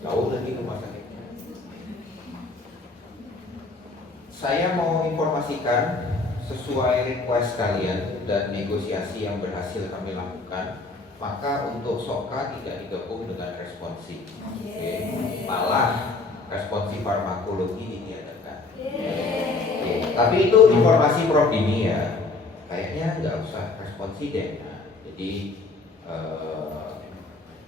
jauh lagi ke rumah sakitnya. Saya mau informasikan sesuai request kalian dan negosiasi yang berhasil kami lakukan, maka untuk SOKA tidak digabung dengan responsi. Oke. Malah responsi farmakologi ditiadakan. Oke. Tapi itu informasi Prof Dini ya. Kayaknya nggak usah responsi deh. Nah, jadi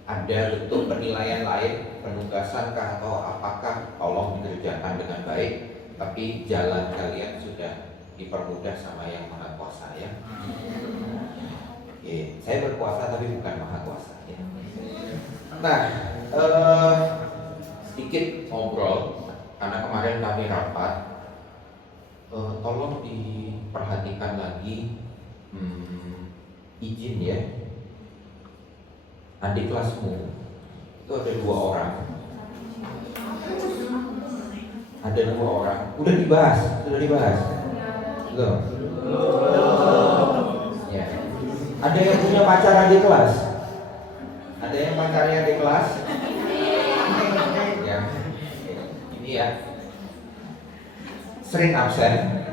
ada bentuk penilaian lain, penugasan kah atau apakah, tolong dikerjakan dengan baik. Tapi jalan kalian sudah dipermudah sama Yang Maha Kuasa ya. Oke, saya berkuasa tapi bukan Maha Kuasa ya. Nah, sedikit ngobrol karena kemarin kami rapat. Tolong diperhatikan lagi izin ya. Adik kelasmu itu ada 2 orang. Ada 2 orang. Udah dibahas. Belum. Ya. Ada yang punya pacar adik kelas? Ada yang pacarnya adik kelas? Ya. Ini ya. Sering absen,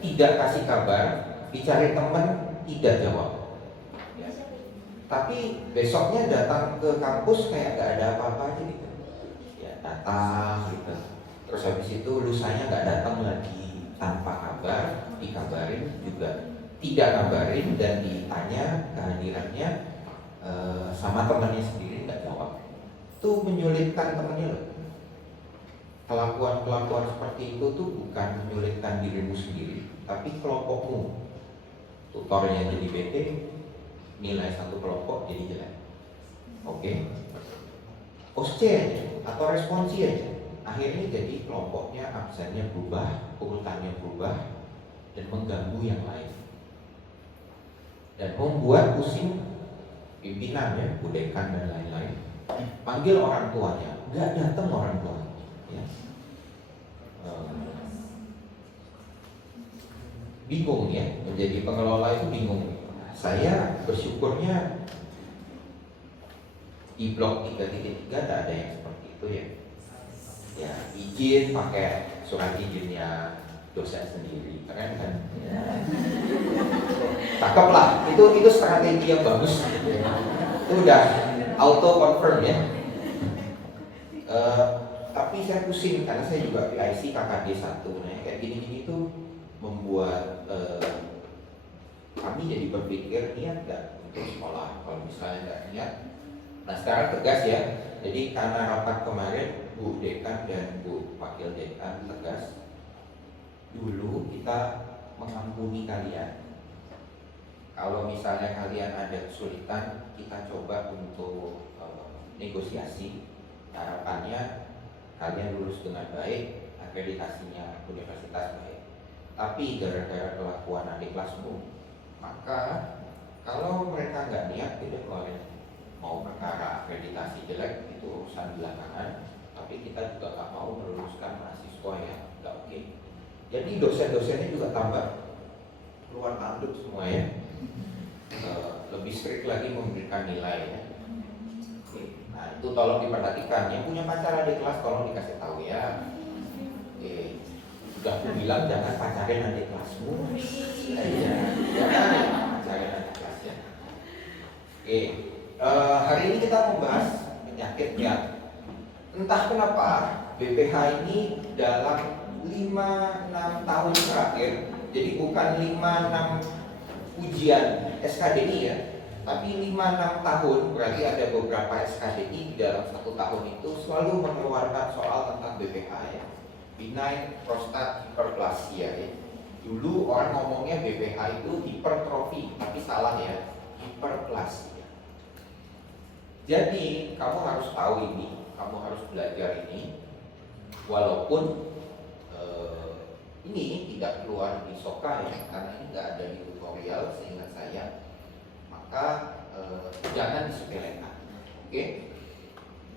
tidak kasih kabar, dicari teman, tidak jawab. Ya. Tapi besoknya datang ke kampus kayak gak ada apa-apa aja gitu. Ya, datang gitu. Terus habis itu lusanya gak datang lagi tanpa kabar, dikabarin juga tidak kabarin, dan ditanya kehadirannya sama temannya sendiri nggak jawab. Itu menyulitkan temannya loh. Kelakuan seperti itu tuh bukan menyulitkan dirimu sendiri, tapi kelompokmu. Tutornya jadi bete, nilai satu kelompok jadi jelek. Oke. OSC aja atau responsi aja. Akhirnya jadi kelompoknya absennya berubah, urutannya berubah, dan mengganggu yang lain. Dan membuat pusing pimpinan ya, Bu Dekan dan lain-lain. Panggil orang tuanya, nggak datang orang tuanya. Ya. Bingung ya, menjadi pengelola itu bingung. Saya bersyukurnya di blok 3.3 tidak ada yang seperti itu ya. Ya, izin pakai surat izinnya dosen sendiri, keren kan? Ya. Cakep lah, itu strategi yang bagus. Itu udah auto confirm ya. Tapi saya pusing karena saya juga PIC KKD 1. Nah, kayak gini-gini tuh membuat kami jadi berpikir niat gak untuk sekolah. Kalau misalnya nggak niat, nah sekarang tegas ya. Jadi karena rapat kemarin Bu Dekan dan Bu Wakil Dekan tegas, dulu kita mengampuni kalian. Kalau misalnya kalian ada kesulitan, kita coba untuk negosiasi. Harapannya kalian lulus dengan baik, akreditasinya universitas baik. Tapi gara-gara kelakuan adik kelasmu, maka kalau mereka nggak niat, tidak keluarin mau perkara akreditasi jelek, itu urusan belakangan. Tapi kita juga nggak mau meluluskan mahasiswa yang nggak oke. Jadi dosen-dosennya juga tambah keluar tanduk semua ya. Lebih strict lagi memberikan nilai ya. Oke. Nah itu tolong diperhatikan. Yang punya pacar adik kelas tolong dikasih tahu ya. Oke. Sudah aku bilang jangan pacarin adik kelasmu. Ya, jangan pacarin adik kelasnya. Oke. Hari ini kita membahas penyakit yang entah kenapa BPH ini dalam 5-6 tahun terakhir, jadi bukan 5-6 ujian SKDI ya, tapi 5-6 tahun, berarti ada beberapa SKDI dalam 1 tahun itu selalu mengeluarkan soal tentang BPH ya, benign prostate hyperplasia ya. Dulu orang ngomongnya BPH itu hipertrofi, tapi salah ya, hiperplasia. Jadi kamu harus tahu ini, kamu harus belajar ini, walaupun ini tidak keluar di SOKA ya, karena ini nggak ada di tutorial seingat saya. Maka jangan disepelekan, oke?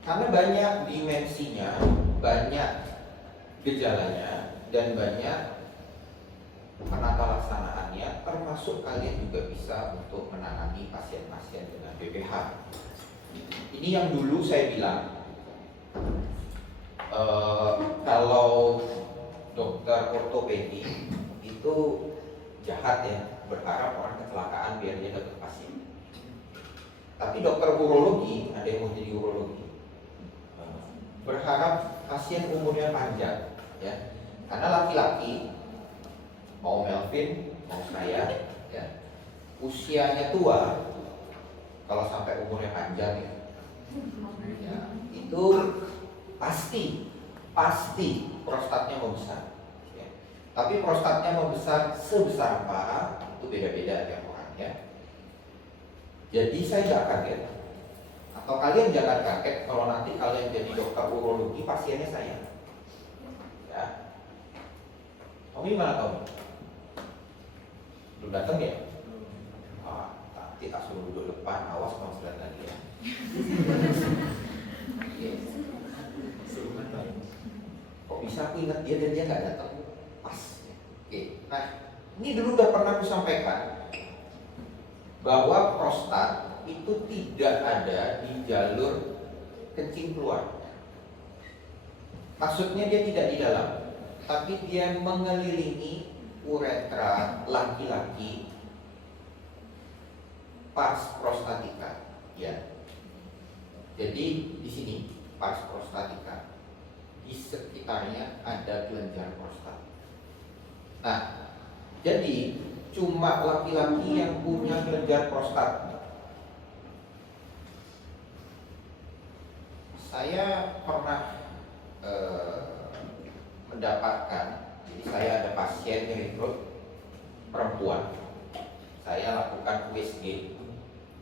Karena banyak dimensinya, banyak gejalanya, dan banyak penata laksanaannya, termasuk kalian juga bisa untuk menangani pasien-pasien dengan BPH. Ini yang dulu saya bilang, Kalau dokter ortopedi itu jahat ya, berharap orang kecelakaan biar dia dapat pasien. Tapi dokter urologi, ada yang mau jadi urologi, berharap pasien umurnya panjang ya. Karena laki-laki, mau Melvin, mau saya ya, usianya tua, kalau sampai umurnya panjang ya, itu pasti prostatnya membesar ya. Tapi prostatnya membesar sebesar apa itu beda-beda tiap orang ya. Jadi saya nggak kaget, atau kalian jangan kaget kalau nanti kalian jadi dokter urologi pasiennya saya ya. Tommy mana Tommy? Belum datang ya? Nanti tak suruh duduk depan, awas kalau sudah lagi ya. Kok bisa aku ingat dia dan dia nggak datang? Pas. Nah, ini dulu udah pernah aku sampaikan bahwa prostat itu tidak ada di jalur kencing keluar. Maksudnya dia tidak di dalam, tapi dia mengelilingi uretra laki-laki pars prostatica ya. Jadi di sini pars prostatica, di sekitarnya ada kelenjar prostat. Nah, jadi cuma laki-laki yang punya kelenjar prostat. Saya pernah mendapatkan, jadi saya ada pasien yang rekrut perempuan, saya lakukan USG,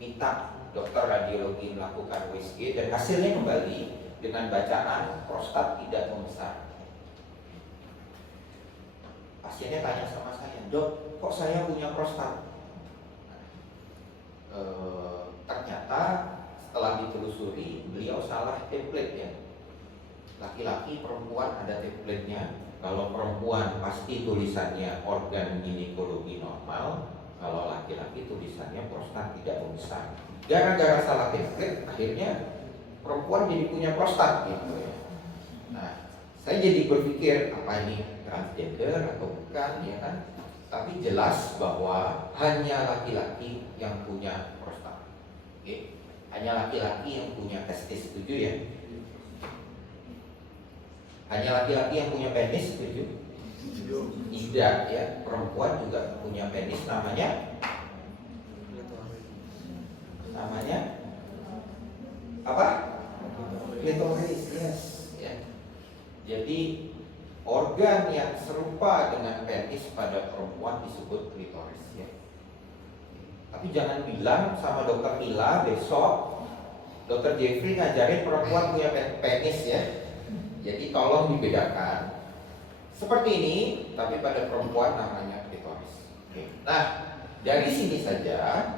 minta dokter radiologi melakukan USG dan hasilnya kembali dengan bacaan prostat tidak membesar. Pasiennya tanya sama saya, dok, kok saya punya prostat? Ternyata setelah ditelusuri beliau salah template ya. Laki-laki perempuan ada template-nya. Kalau perempuan pasti tulisannya organ ginekologi normal, kalau laki-laki tulisannya prostat tidak membesar. Gara-gara salah template akhirnya perempuan jadi punya prostat gitu ya. Nah, saya jadi berpikir apa ini transgender atau bukan ya kan? Tapi jelas bahwa hanya laki-laki yang punya prostat. Oke? Hanya laki-laki yang punya testis, setuju ya? Hanya laki-laki yang punya penis, setuju? Tidak ya, perempuan juga punya penis, namanya apa? Klitoris, yes ya. Jadi organ yang serupa dengan penis pada perempuan disebut klitoris ya. Tapi jangan bilang sama dokter Mila besok dokter Jeffrey ngajarin perempuan punya penis ya. Jadi tolong dibedakan. Seperti ini, tapi pada perempuan namanya klitoris. Nah, dari sini saja,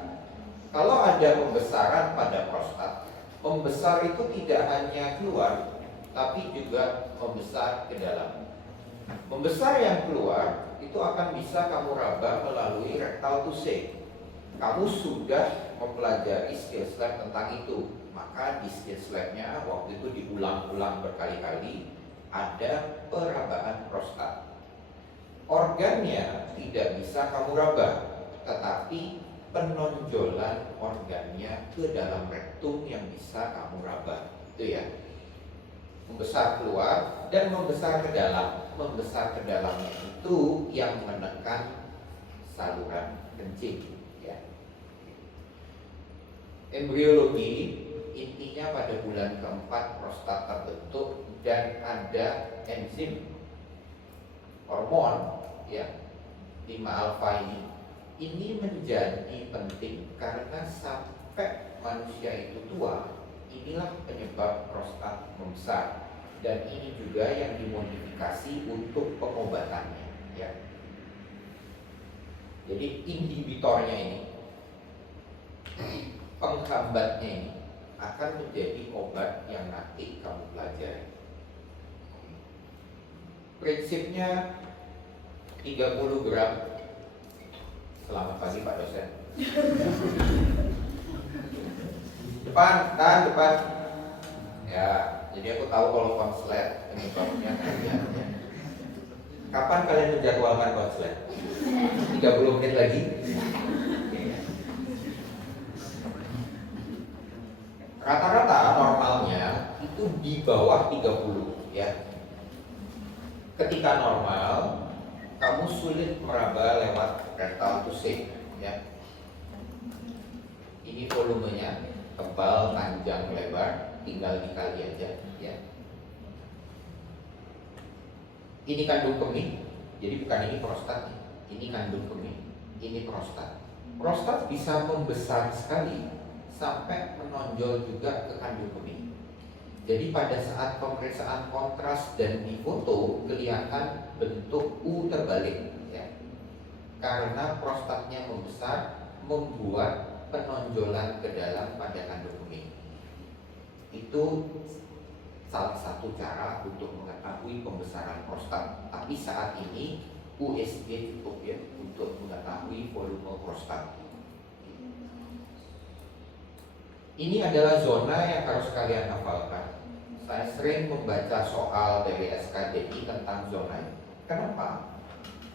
kalau ada pembesaran pada prostat, membesar itu tidak hanya keluar, tapi juga membesar ke dalam. Membesar yang keluar itu akan bisa kamu raba melalui rectal tooth. Kamu sudah mempelajari skills lab tentang itu. Maka di skills lab-nya waktu itu diulang-ulang berkali-kali ada perabaan prostat. Organnya tidak bisa kamu raba, tetapi penonjolan organnya ke dalam rektum yang bisa kamu raba. Itu ya. Membesar keluar dan membesar ke dalam. Membesar ke dalamnya itu yang menekan saluran kencing ya. Embriologi intinya pada bulan keempat prostat terbentuk dan ada enzim hormon ya 5-alfa ini menjadi penting karena sampai manusia itu tua inilah penyebab prostat membesar dan ini juga yang dimodifikasi untuk pengobatannya ya. Jadi inhibitornya ini, penghambatnya ini akan menjadi obat yang nanti kamu pelajari. Prinsipnya 30 gram. Selamat pagi Pak dosen. Depan. Ya, Jadi aku tahu kalau konslet penyebabnya kalian. Kapan kalian menjadwalkan konslet? 30 menit lagi. Rata-rata normalnya itu di bawah 30 ya. Ketika normal, kamu sulit meraba lewat rectal tusing ya. Ini volumenya tebal, panjang, lebar, tinggal dikali aja ya. Ini kandung kemih, jadi bukan ini prostat, ini kandung kemih, ini prostat. Prostat bisa membesar sekali sampai menonjol juga ke kandung kemih. Jadi pada saat pemeriksaan kontras dan difoto kelihatan bentuk U terbalik ya. Karena prostatnya membesar membuat penonjolan ke dalam pada kandung kemih. Itu salah satu cara untuk mengetahui pembesaran prostat. Tapi saat ini USG cukup ya untuk mengetahui volume prostat. Ini adalah zona yang harus kalian hafalkan. Saya sering membaca soal dari SKDI tentang zona ini. Kenapa?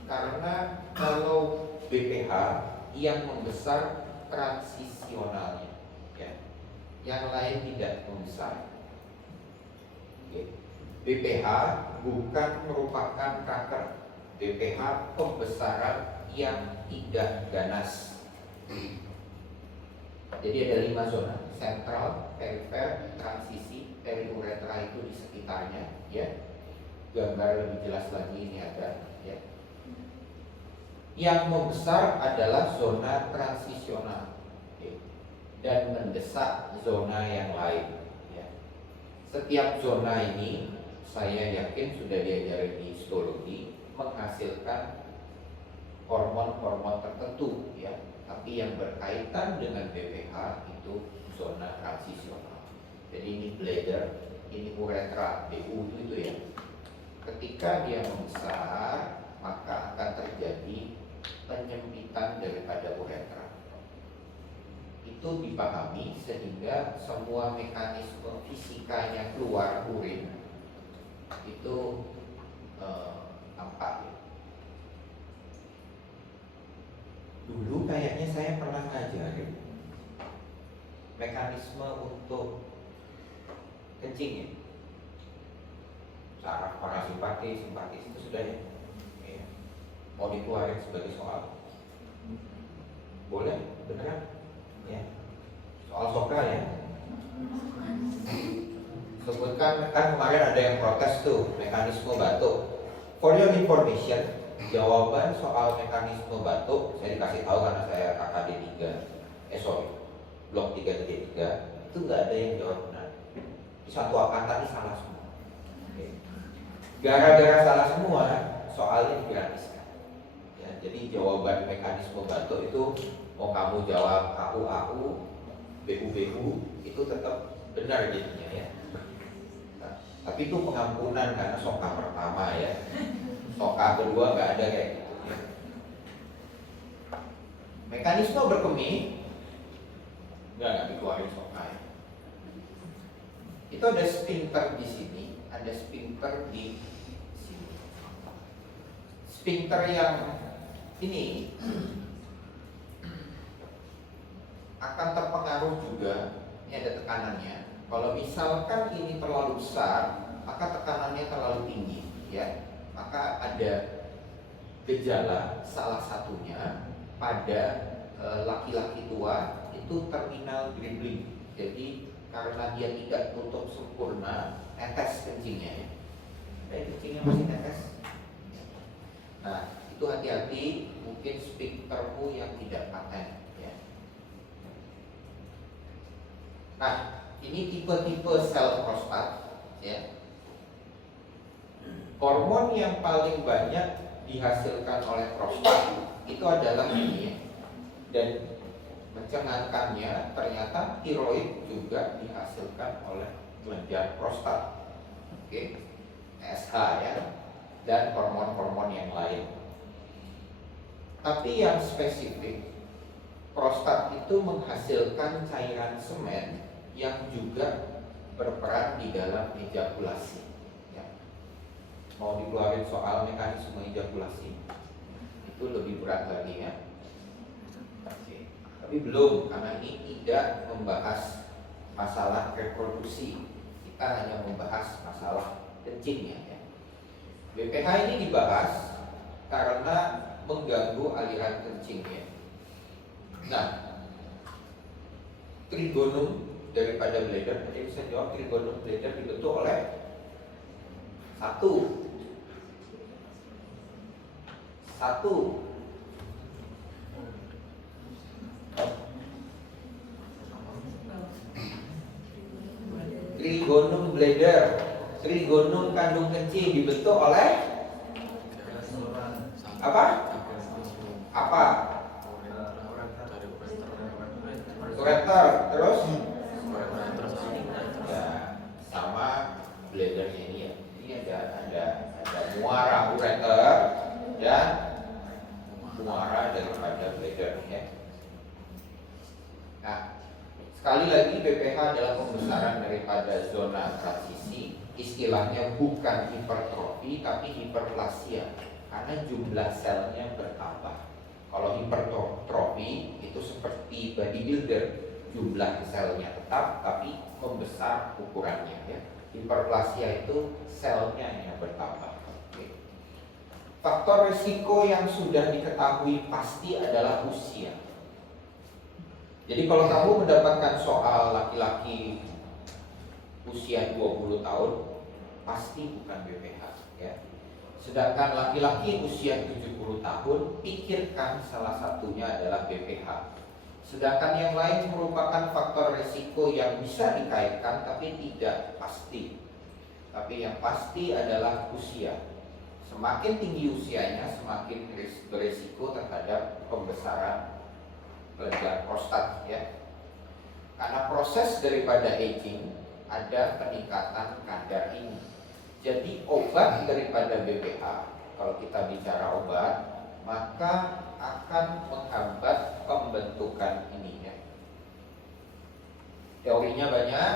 Karena kalau BPH yang membesar transisionalnya, ya. Yang lain tidak membesar. BPH bukan merupakan kanker. BPH pembesaran yang tidak ganas. Jadi ada 5 zona: sentral, perifer, transisi, periuretra itu di sekitarnya ya. Gambar lebih jelas lagi ini ada ya. Yang membesar adalah zona transisional ya. Dan mendesak zona yang lain ya. Setiap zona ini saya yakin sudah diajari di histologi menghasilkan hormon-hormon tertentu ya. Tapi yang berkaitan dengan BPH itu zona transisional. Jadi ini bladder, ini uretra, BU itu ya. Ketika dia membesar, maka akan terjadi penyempitan daripada uretra. Itu dipahami sehingga semua mekanisme fisikanya keluar urin itu tampak ya. Dulu kayaknya saya pernah ngajarin mekanisme untuk kencing ya. Saraf parasimpatis, simpatis itu sudah ya. Mau dikeluarin sebagai soal? Boleh, beneran? Ya. Soal sokra ya. Sebutkan, kan kemarin ada yang protes tuh mekanisme batuk. For your information, jawaban soal mekanisme batuk saya dikasih tahu karena saya KKD 3, blok 3.3 itu nggak ada yang jawab benar. Di satu angkatan ini salah semua. Gara-gara salah semua, soalnya digratiskan. Ya, jadi jawaban mekanisme batuk itu mau kamu jawab AU, BU itu tetap benar jadinya ya. Nah, tapi itu pengampunan karena soka pertama ya. Soka kedua nggak ada kayak gitu ya. Mekanisme berkemih nggak dikeluarin soka ya. Itu ada sphincter di sini, ada sphincter di sini. Sphincter yang ini akan terpengaruh juga. Ini ada tekanannya. Kalau misalkan ini terlalu besar, maka tekanannya terlalu tinggi ya. Maka ada gejala salah satunya pada laki-laki tua itu terminal dribbling. Jadi karena dia tidak tutup sempurna, netes kencingnya ya. Kencingnya masih netes. Nah, itu hati-hati, mungkin sphinctermu yang tidak paten ya. Nah, ini tipe-tipe sel prostat ya. Hormon yang paling banyak dihasilkan oleh prostat itu adalah ini ya. Dan mencengangkannya ternyata tiroid juga dihasilkan oleh kelenjar prostat. Oke. SH ya. Dan hormon-hormon yang lain. Tapi yang spesifik, prostat itu menghasilkan cairan semen yang juga berperan di dalam ejakulasi. Ya. Mau dikeluarin soal mekanisme ejakulasi itu lebih berat lagi ya. Oke. Tapi belum, karena ini tidak membahas masalah reproduksi. Kita hanya membahas masalah kencingnya ya. BPH ini dibahas karena mengganggu aliran kencingnya. Nah, trigonum daripada bladder, ada bisa jawab trigonum bladder dibentuk oleh satu trigonum bladder, trigonum kandung kencing dibentuk oleh apa? Ureter, terus ya, sama bladdernya ini ya. Ini ada muara ureter dan muara daripada bladder ya. Nah, sekali lagi BPH adalah pembesaran daripada zona transisi. Istilahnya bukan hipertrofi tapi hiperplasia karena jumlah selnya bertambah. Kalau hipertrofi itu seperti bodybuilder, jumlah selnya tetap tapi membesar ukurannya ya. Hiperplasia itu selnya yang bertambah. Oke. Faktor risiko yang sudah diketahui pasti adalah usia. Jadi kalau kamu mendapatkan soal laki-laki usia 20 tahun, pasti bukan BPH ya. Sedangkan laki-laki usia 70 tahun, pikirkan salah satunya adalah BPH. Sedangkan yang lain merupakan faktor risiko yang bisa dikaitkan tapi tidak pasti. Tapi yang pasti adalah usia. Semakin tinggi usianya, semakin berisiko terhadap pembesaran kelenjar prostat ya. Karena proses daripada aging ada peningkatan kadar ini. Jadi obat daripada BPH, kalau kita bicara obat, maka akan menghambat pembentukan ini ya. Teorinya banyak.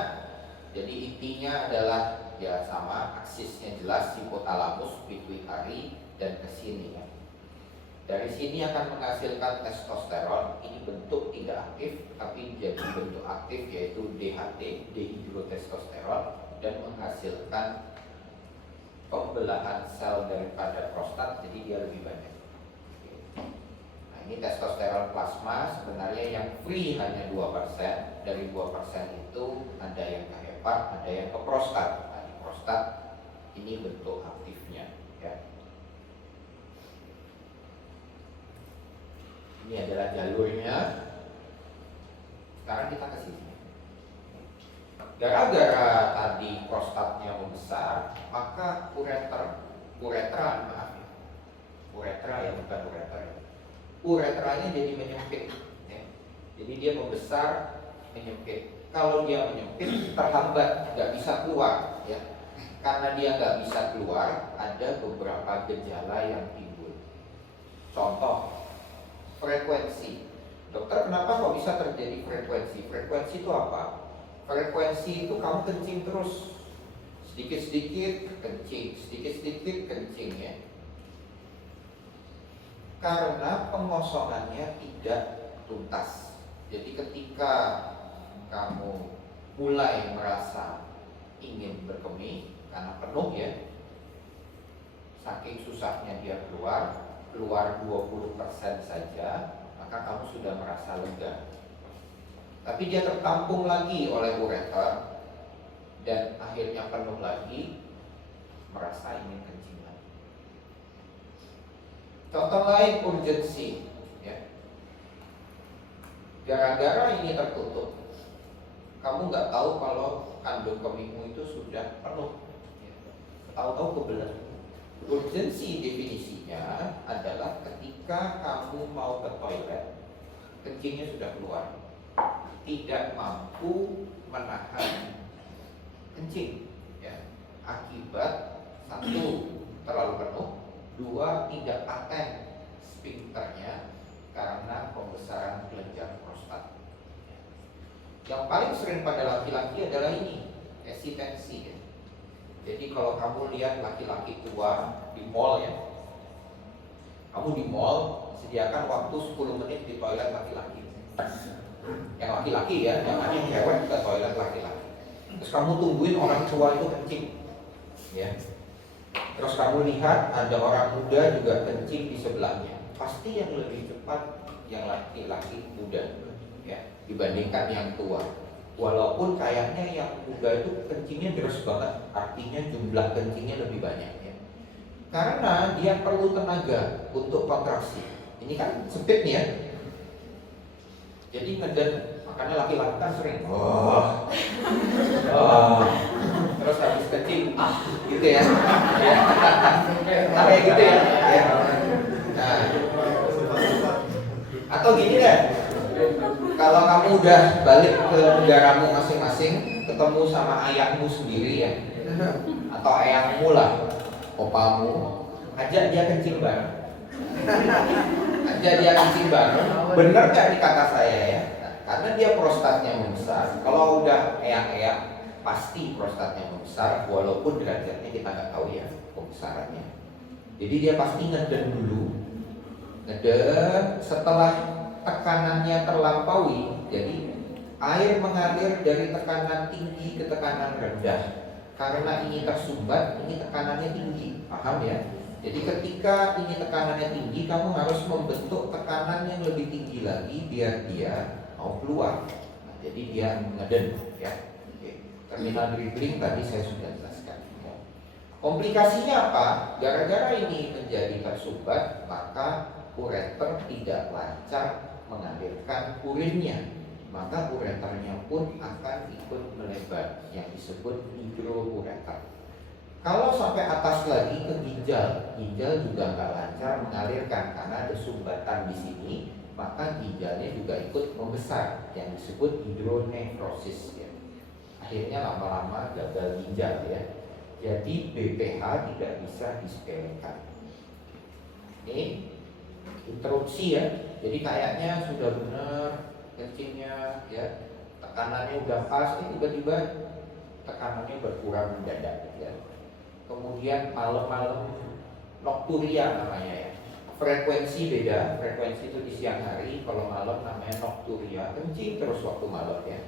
Jadi intinya adalah ya sama, aksisnya jelas, hipotalamus, pituitari dan ke sini ya. Dari sini akan menghasilkan testosteron. Ini bentuk tidak aktif tapi jadi bentuk aktif yaitu DHT, dehidrotestosteron, dan menghasilkan pembelahan sel daripada prostat, jadi dia lebih banyak. Nah, ini testosteron plasma sebenarnya yang free hanya 2%. Dari 2% itu ada yang ke hepat, ada yang ke prostat. Nah, di prostat ini bentuk aktifnya ya. Ini adalah jalurnya. Sekarang kita ke sini. Gara-gara tadi prostatnya membesar, maka uretra ya, bukan ureter. Uretranya jadi menyempit ya. Jadi dia membesar, menyempit. Kalau dia menyempit, terhambat, nggak bisa keluar ya. Karena dia nggak bisa keluar, ada beberapa gejala yang timbul. Contoh, frekuensi. Dokter, kenapa kok bisa terjadi frekuensi? Frekuensi itu apa? Frekuensi itu kamu kencing terus, sedikit-sedikit kencing, sedikit-sedikit kencing ya. Karena pengosongannya tidak tuntas. Jadi ketika kamu mulai merasa ingin berkemih karena penuh ya, saking susahnya dia keluar 20% saja, maka kamu sudah merasa lega. Tapi dia tertampung lagi oleh ureter dan akhirnya penuh lagi, merasa ingin kencing lagi. Contoh lain, urgensi ya. Gara-gara ini tertutup, kamu nggak tahu kalau kandung kemihmu itu sudah penuh ya. Tahu-tahu kebelah. Urgensi definisinya adalah ketika kamu mau ke toilet, kencingnya sudah keluar, tidak mampu menahan kencing ya. Akibat satu, terlalu penuh, dua, tidak paten sphinkternya karena pembesaran kelenjar prostat. Yang paling sering pada laki-laki adalah ini, hesitansi ya. Jadi kalau kamu lihat laki-laki tua di mall ya, kamu di mall sediakan waktu 10 menit di toilet laki-laki. Yang laki-laki ya, jangan yang cewek ke toilet laki-laki. Terus kamu tungguin orang tua itu kencing ya. Terus kamu lihat ada orang muda juga kencing di sebelahnya. Pasti yang lebih cepat yang laki-laki muda ya dibandingkan yang tua. Walaupun kayaknya yang muda itu kencingnya deras banget, artinya jumlah kencingnya lebih banyak ya. Karena dia perlu tenaga untuk kontraksi. Ini kan sempit nih ya. Jadi ngeden, makanya laki-laki kan sering terus habis kencing gitu ya. Kayak gitu ya. Nah, atau gini deh, kalau kamu udah balik ke negaramu masing-masing, ketemu sama ayahmu sendiri ya, atau ayahmu lah, opamu, ajak dia kencing bareng. Ajak dia kencing bareng. Bener gak nih kata saya ya? Karena dia prostatnya membesar. Kalau udah eyang-eyang, pasti prostatnya membesar, walaupun derajatnya kita nggak tahu ya pembesarannya. Jadi dia pasti ngeden dulu. Ngeden, setelah tekanannya terlampaui, jadi air mengalir dari tekanan tinggi ke tekanan rendah. Karena ini tersumbat, ini tekanannya tinggi, paham ya? Jadi ketika ini tekanannya tinggi, kamu harus membentuk tekanan yang lebih tinggi lagi biar dia mau keluar. Nah, jadi dia ngeden ya. Oke. Terminal dribbling tadi saya sudah jelaskan. Komplikasinya apa? Gara-gara ini menjadi tersumbat, maka ureter tidak lancar mengalirkan urinnya, maka ureternya pun akan ikut melebar, yang disebut hidroureter. Kalau sampai atas lagi ke ginjal, ginjal juga nggak lancar mengalirkan karena ada sumbatan di sini, maka ginjalnya juga ikut membesar, yang disebut hidronefrosis ya. Akhirnya lama-lama gagal ginjal ya. Jadi BPH tidak bisa disepelekan. Ini interupsi ya. Jadi kayaknya sudah benar kencingnya ya, tekanannya udah pas, tiba-tiba tekanannya berkurang mendadak ya. Kemudian malam-malam nokturia namanya ya. Frekuensi beda, frekuensi itu di siang hari, kalau malam namanya nokturia, kencing terus waktu malam ya.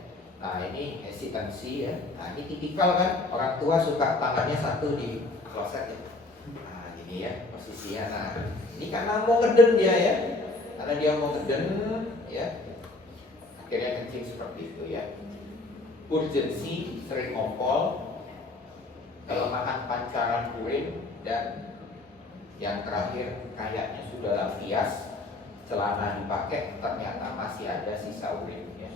Nah ini hesitansi ya. Nah ini tipikal kan, orang tua suka tangannya satu di kloset ya. Nah ini ya posisinya. Nah ini karena mau ngeden dia ya, karena dia mau ngeden ya, akhirnya kencing seperti itu ya. Urgensi, sering ngompol, kelemahan pancaran urin, dan yang terakhir kayaknya sudah lampias, celana dipakai ternyata masih ada sisa urin ya.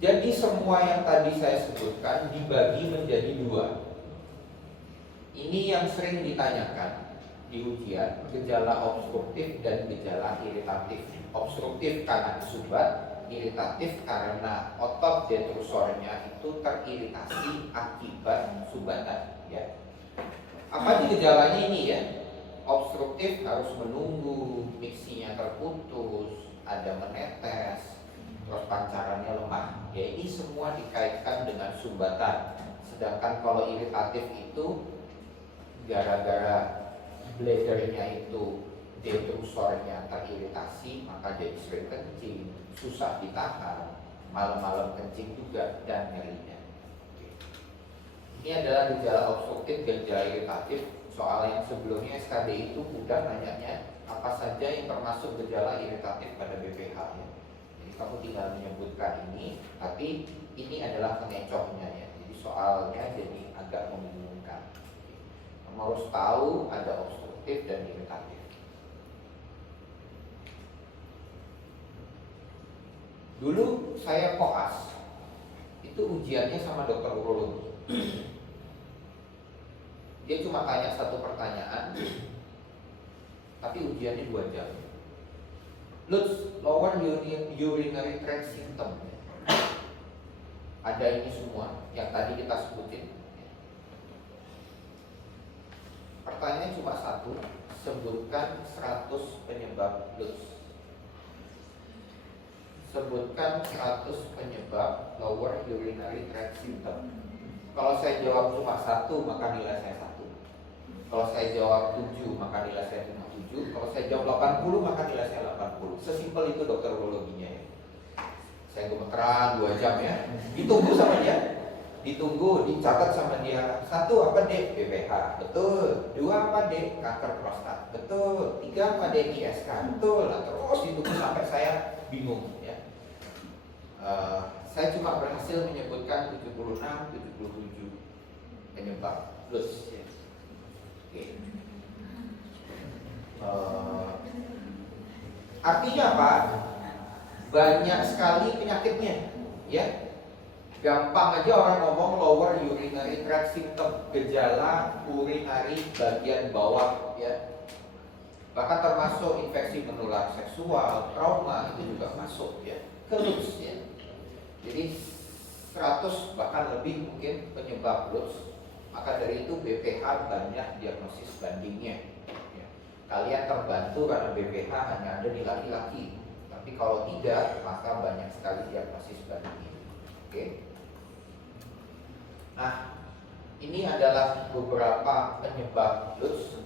Jadi semua yang tadi saya sebutkan dibagi menjadi dua. Ini yang sering ditanyakan di ujian, gejala obstruktif dan gejala iritatif. Obstruktif karena sumbat, iritatif karena otot detrusornya itu teriritasi akibat sumbatan ya. Apa sih gejalanya ini ya? Obstruktif harus menunggu, miksinya terputus, ada menetes, terus pancarannya lemah. Ya ini semua dikaitkan dengan sumbatan. Sedangkan kalau iritatif itu gara-gara bladdernya itu detrusornya teriritasi, maka jadi sering kencing, susah ditahan, malam-malam kencing juga, dan nyerinya. Ini adalah gejala obstruktif dan gejala iritatif. Soal yang sebelumnya SKD itu udah nanyanya apa saja yang termasuk gejala iritatif pada BPH ya. Jadi kamu tinggal menyebutkan ini, tapi ini adalah pengecohnya ya. Jadi soalnya jadi agak membingungkan. Kamu harus tahu ada obstruktif dan iritatif. Dulu saya koas, itu ujiannya sama dokter urologi. Dia cuma tanya satu pertanyaan, tapi ujiannya 2 jam. Lutz, lower urinary tract symptom. Ada ini semua yang tadi kita sebutin. Pertanyaannya cuma satu, sebutkan 100 penyebab Lutz. sebutkan 100 penyebab lower urinary tract symptom. Kalau saya jawab cuma 1, maka nilai saya 1. Kalau saya jawab 7, maka nilai saya cuma 7. Kalau saya jawab 80, maka nilai saya 80. Sesimpel itu dokter urologinya ya. Saya gemeteran 2 jam ya. Ditunggu sama dia. Ditunggu, dicatat sama dia. 1 apa D? BPH. Betul. 2 apa D? Kanker prostat. Betul. 3 apa D? ISK. Betul. Nah, terus ditunggu sampai saya bingung ya. Saya cuma berhasil menyebutkan 76, 77 penyebab plus ya. Oke. Artinya apa? Banyak sekali penyakitnya ya. Gampang aja orang ngomong lower urinary tract symptom, gejala urinari bagian bawah ya. Bahkan termasuk infeksi menular seksual, trauma itu juga masuk ya. Kelus ya. Jadi 100 bahkan lebih mungkin penyebab lus. Maka dari itu BPH banyak diagnosis bandingnya ya. Kalian terbantu karena BPH hanya ada di laki-laki. Tapi kalau tidak, maka banyak sekali diagnosis bandingnya. Oke. Nah, ini adalah beberapa penyebab lus.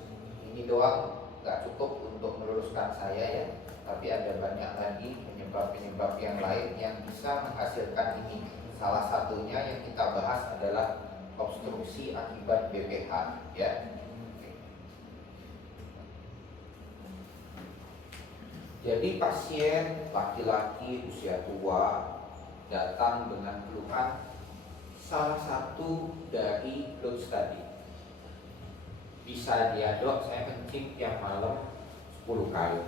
Ini doang nggak cukup untuk meluruskan saya ya. Tapi ada banyak lagi penyebab-penyebab yang lain yang bisa menghasilkan ini. Salah satunya yang kita bahas adalah obstruksi akibat BPH ya. Jadi pasien laki-laki usia tua datang dengan keluhan salah satu dari lus tadi. Bisa dia, dok saya kencing tiap malam 10 kali.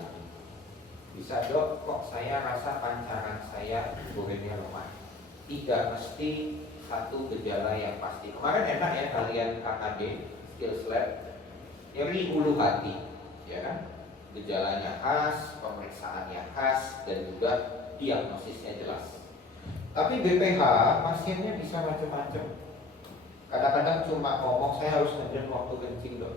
Bisa dok, kok saya rasa pancaran saya urinnya lemah. Tidak mesti satu gejala yang pasti. Kemarin enak ya kalian KKD, skills lab, nyeri ulu hati, ya kan? Gejalanya khas, pemeriksaannya khas, dan juga diagnosisnya jelas. Tapi BPH pasiennya bisa macam-macam. Kadang-kadang cuma ngomong saya harus ngeden waktu kencing dok.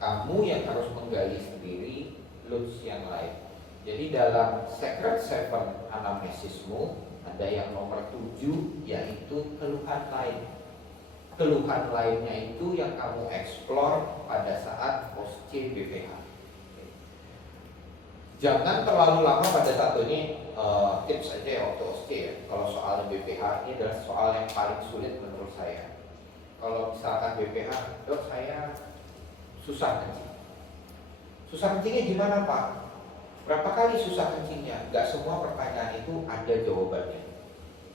Kamu yang harus menggali sendiri lus yang lain. Jadi dalam Secret 7 anamnesismu ada yang nomor 7 yaitu keluhan lain. Keluhan lainnya itu yang kamu explore pada saat post-C BPH. Jangan terlalu lama pada satu ini tips aja ya waktu OSCE ya. Kalau soal BPH ini adalah soal yang paling sulit menurut saya. Kalau misalkan BPH, dok saya susah kencing. Susah kencingnya gimana Pak? Berapa kali susah kencingnya? Gak semua pertanyaan itu ada jawabannya.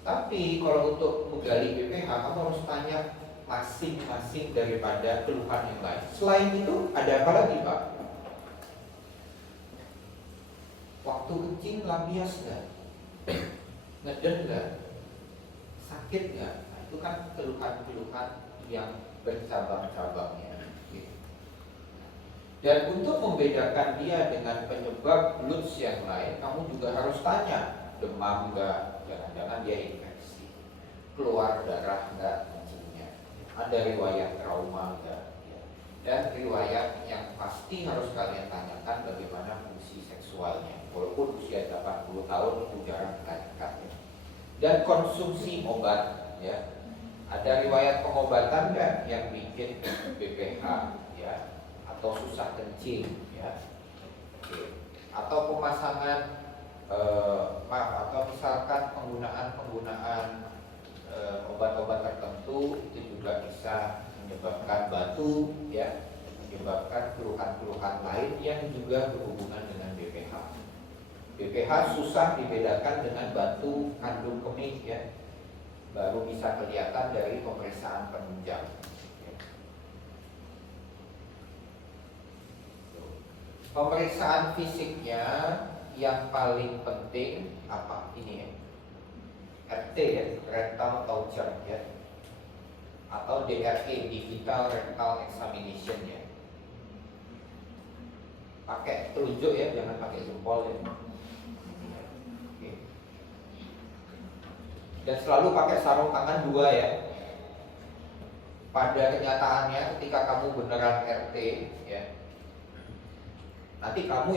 Tapi kalau untuk menggali BPH, kamu harus tanya masing-masing daripada keluhan yang lain. Selain itu, ada apa lagi Pak? Waktu kencing lampias nggak? Ngeden nggak? Sakit nggak? Nah, itu kan keluhan-keluhan yang bercabang-cabangnya. Dan untuk membedakan dia dengan penyebab lus yang lain, kamu juga harus tanya, demam nggak? Jangan-jangan dia infeksi. Keluar darah nggak kencingnya? Ada riwayat trauma nggak? Dan riwayat yang pasti harus kalian tanyakan bagaimana fungsi seksualnya. Walaupun usia 80 tahun itu jarang ditanyakan. Dan konsumsi obat ya. Ada riwayat pengobatan nggak yang bikin BPH ya? Atau susah kencing ya, oke. Atau pemasangan atau misalkan penggunaan obat-obat tertentu itu juga bisa menyebabkan batu ya, menyebabkan keluhan-keluhan lain yang juga berhubungan dengan BPH. BPH susah dibedakan dengan batu kandung kemih ya, baru bisa kelihatan dari pemeriksaan penunjang. Pemeriksaan fisiknya yang paling penting apa? Ini ya, RT ya, rectal toucher ya, atau DRE, digital rectal examination ya. Pakai telunjuk ya, jangan pakai jempol ya. Oke. Dan selalu pakai sarung tangan 2 ya. Pada kenyataannya ketika kamu beneran RT ya, nanti kamu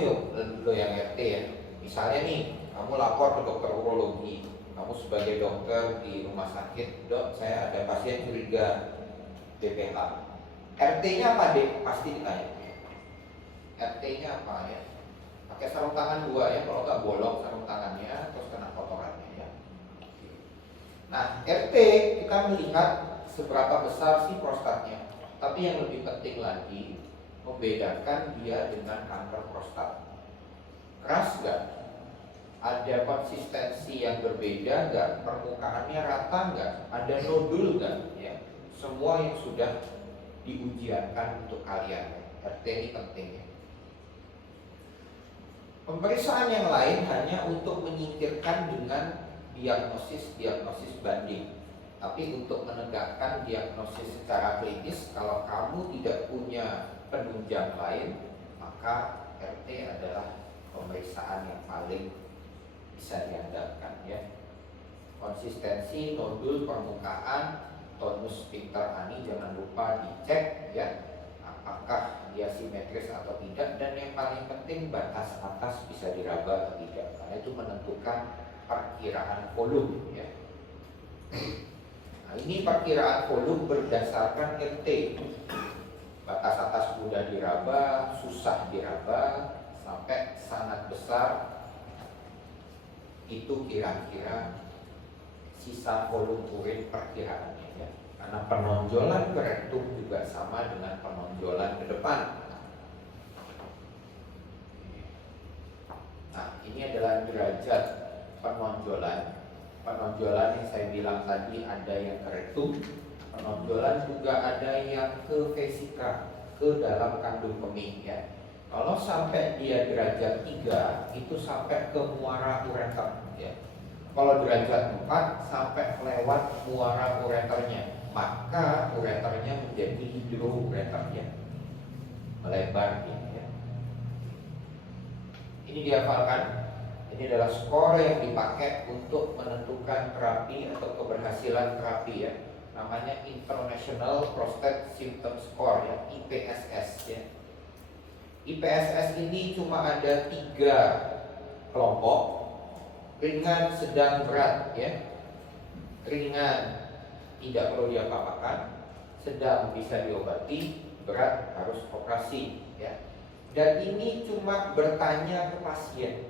lo yang RT ya. Misalnya nih kamu lapor ke dokter urologi, kamu sebagai dokter di rumah sakit, dok saya ada pasien curiga BPH. RT-nya apa dek? Pasti ditanya. RT-nya apa ya? Pakai sarung tangan 2 ya, kalau nggak bolong sarung tangannya, terus kena kotorannya ya. Nah, RT kita melihat seberapa besar sih prostatnya. Tapi yang lebih penting lagi, membedakan dia dengan kanker prostat. Keras nggak? Ada konsistensi yang berbeda nggak? Permukaannya rata nggak? Ada nodul nggak? Ya, semua yang sudah diujiankan untuk kalian. RT ini penting ya. Pemeriksaan yang lain hanya untuk menyingkirkan dengan diagnosis banding. Tapi untuk menegakkan diagnosis secara klinis, kalau kamu tidak punya penunjang lain, maka RT adalah pemeriksaan yang paling bisa diandalkan ya. Konsistensi nodul permukaan, tonus sphincter ani jangan lupa dicek ya, apakah dia simetris atau tidak, dan yang paling penting batas atas bisa diraba atau tidak, karena itu menentukan perkiraan volume ya. Nah, ini perkiraan volume berdasarkan RT. Batas atas mudah diraba, susah diraba, sampai sangat besar itu kira-kira sisa volume urin perkiraannya ya. Karena penonjolan ke rektum juga sama dengan penonjolan ke depan. Nah, ini adalah derajat penonjolan. Penonjolan yang saya bilang tadi ada yang ke rektum, penonjolan juga ada yang ke vesika, ke dalam kandung kemih ya. Kalau sampai dia derajat 3 itu sampai ke muara ureter ya. Kalau derajat 4 sampai lewat muara ureternya, maka ureternya menjadi hidroureter ya, melebar ya. Ini dihafalkan. Ini adalah skor yang dipakai untuk menentukan terapi atau keberhasilan terapi ya. Namanya International Prostate Symptom Score ya, IPSS ya. IPSS ini cuma ada 3 kelompok, ringan, sedang, berat ya. Ringan tidak perlu diapa-apakan, sedang bisa diobati, berat harus operasi ya. Dan ini cuma bertanya ke pasien.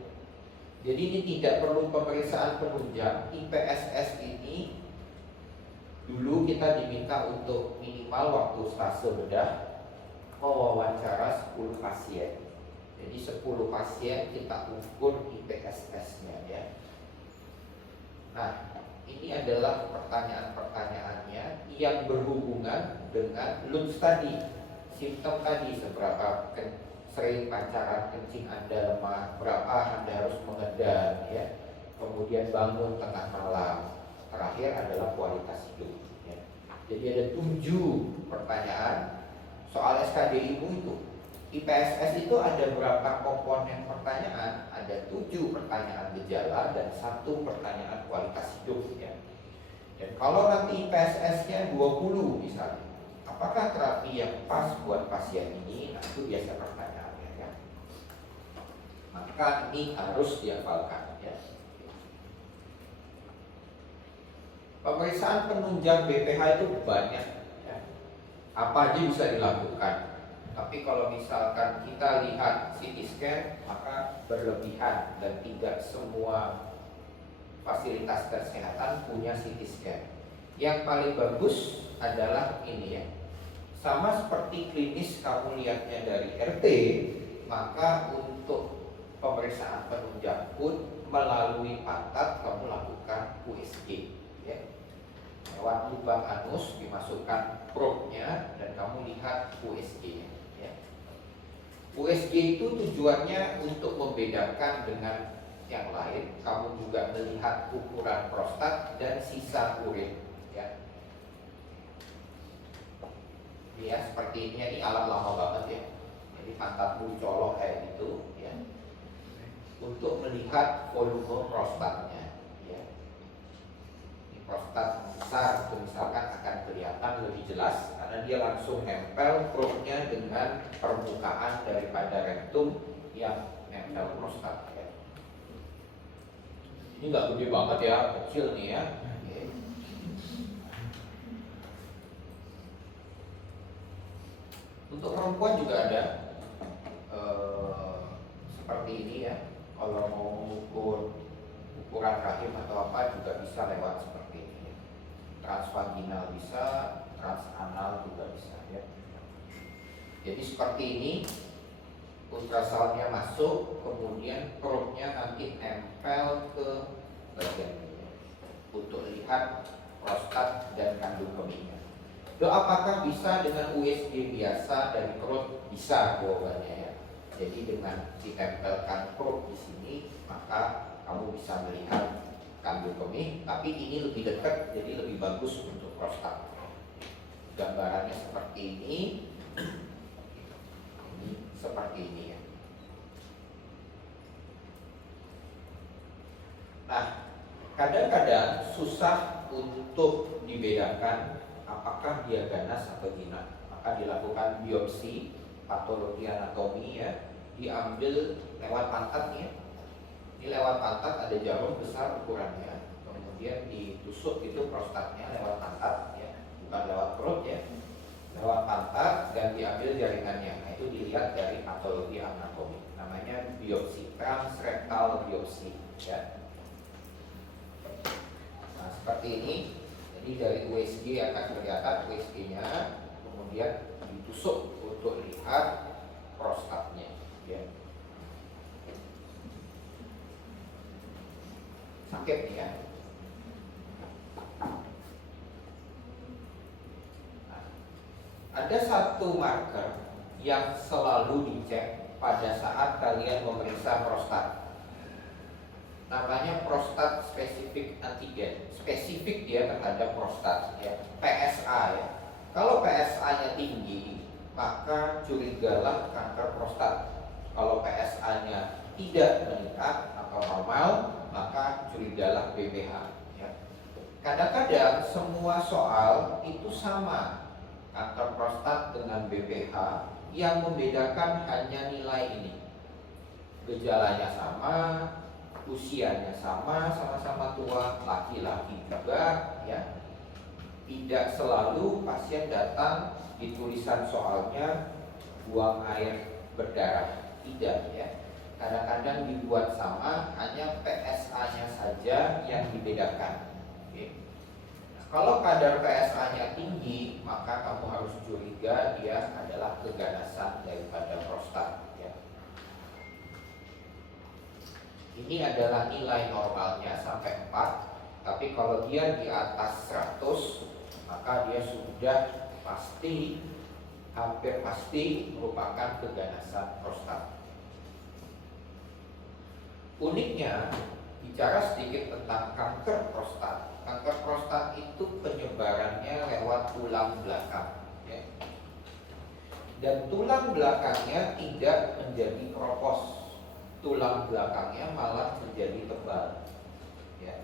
Jadi ini tidak perlu pemeriksaan penunjang. IPSS ini dulu kita diminta untuk minimal waktu stase bedah mewawancara 10 pasien. Jadi 10 pasien kita ukur IPSS-nya ya. Nah, ini adalah pertanyaan-pertanyaannya yang berhubungan dengan LUNS tadi. Simptom tadi, seberapa sering pancaran kencing Anda lemah, berapa Anda harus mengedan ya. Kemudian bangun tengah malam. Terakhir adalah kualitas hidup ya. Jadi ada 7 pertanyaan soal SKD-IMU itu. IPSS itu ada berapa komponen pertanyaan? Ada 7 pertanyaan gejala dan 1 pertanyaan kualitas hidup ya. Dan kalau nanti IPSS-nya 20 misalnya, apakah terapi yang pas buat pasien ini? Nah, itu biasa pertanyaannya ya. Maka ini harus dihafalkan ya. Pemeriksaan penunjang BPH itu banyak ya. Apa aja bisa dilakukan. Tapi kalau misalkan kita lihat CT scan, maka berlebihan dan tidak semua fasilitas kesehatan punya CT scan. Yang paling bagus adalah ini ya. Sama seperti klinis kamu lihatnya dari RT, maka untuk pemeriksaan penunjang pun melalui pantat kamu lakukan USG ya. Lewat lubang anus dimasukkan probe-nya dan kamu lihat USG-nya ya. USG itu tujuannya untuk membedakan dengan yang lain. Kamu juga melihat ukuran prostat dan sisa urin ya. Ini ya, seperti ini alat lama banget ya. Jadi pantatmu dicolok kayak gitu ya, untuk melihat volume prostatnya ya. Ini prostat besar itu misalkan akan kelihatan lebih jelas karena dia langsung nempel probe-nya dengan permukaan daripada rektum yang nempel prostat ya. Ini nggak gede banget ya, kecil nih ya. Untuk perempuan juga ada seperti ini ya. Kalau mau mengukur ukuran rahim atau apa juga bisa lewat seperti ini. Transvaginal bisa, transanal juga bisa ya. Jadi seperti ini, ultrasoundnya masuk, kemudian probe-nya nanti nempel ke bagian ini untuk lihat prostat dan kandung kemihnya. Apakah bisa dengan USG biasa dari perut? Bisa jawabannya ya. Jadi dengan ditempelkan probe di sini, maka kamu bisa melihat kandung kemih, tapi ini lebih dekat, jadi lebih bagus untuk prostat. Gambarannya seperti ini. Ini seperti ini ya. Nah, kadang-kadang susah untuk dibedakan apakah dia ganas atau jinak. Maka dilakukan biopsi, patologi anatomi ya, diambil lewat pantat ya. Ini lewat pantat ada jarum besar ukurannya, kemudian ditusuk itu prostatnya lewat pantat ya, bukan lewat perut ya, lewat pantat dan diambil jaringannya. Nah, itu dilihat dari patologi anatomi, namanya biopsi, transrektal biopsi ya. Nah, seperti ini. Jadi dari USG akan kelihatan USG-nya, kemudian ditusuk untuk lihat prostatnya ya. Sakit ya. Nah, ada satu marker yang selalu dicek pada saat kalian memeriksa prostat. Namanya prostat spesifik antigen. Spesifik dia terhadap prostat ya, PSA ya. Kalau PSA-nya tinggi, maka curigalah kanker prostat. Kalau PSA-nya tidak meningkat atau normal, maka curigalah BPH ya. Kadang-kadang semua soal itu sama, kanker prostat dengan BPH, yang membedakan hanya nilai ini. Gejalanya sama, usianya sama, sama-sama tua, laki-laki juga ya. Tidak selalu pasien datang di tulisan soalnya buang air berdarah, tidak ya. Kadang-kadang dibuat sama, hanya PSA-nya saja yang dibedakan. Oke. Nah, kalau kadar PSA-nya tinggi, maka kamu harus curiga dia adalah keganasan daripada prostat. Ini adalah nilai normalnya sampai 4. Tapi kalau dia di atas 100, maka dia sudah pasti, hampir pasti merupakan keganasan prostat. Uniknya, bicara sedikit tentang kanker prostat. Kanker prostat itu penyebarannya lewat tulang belakang ya. Dan tulang belakangnya tidak menjadi keropos, tulang belakangnya malah menjadi tebal ya.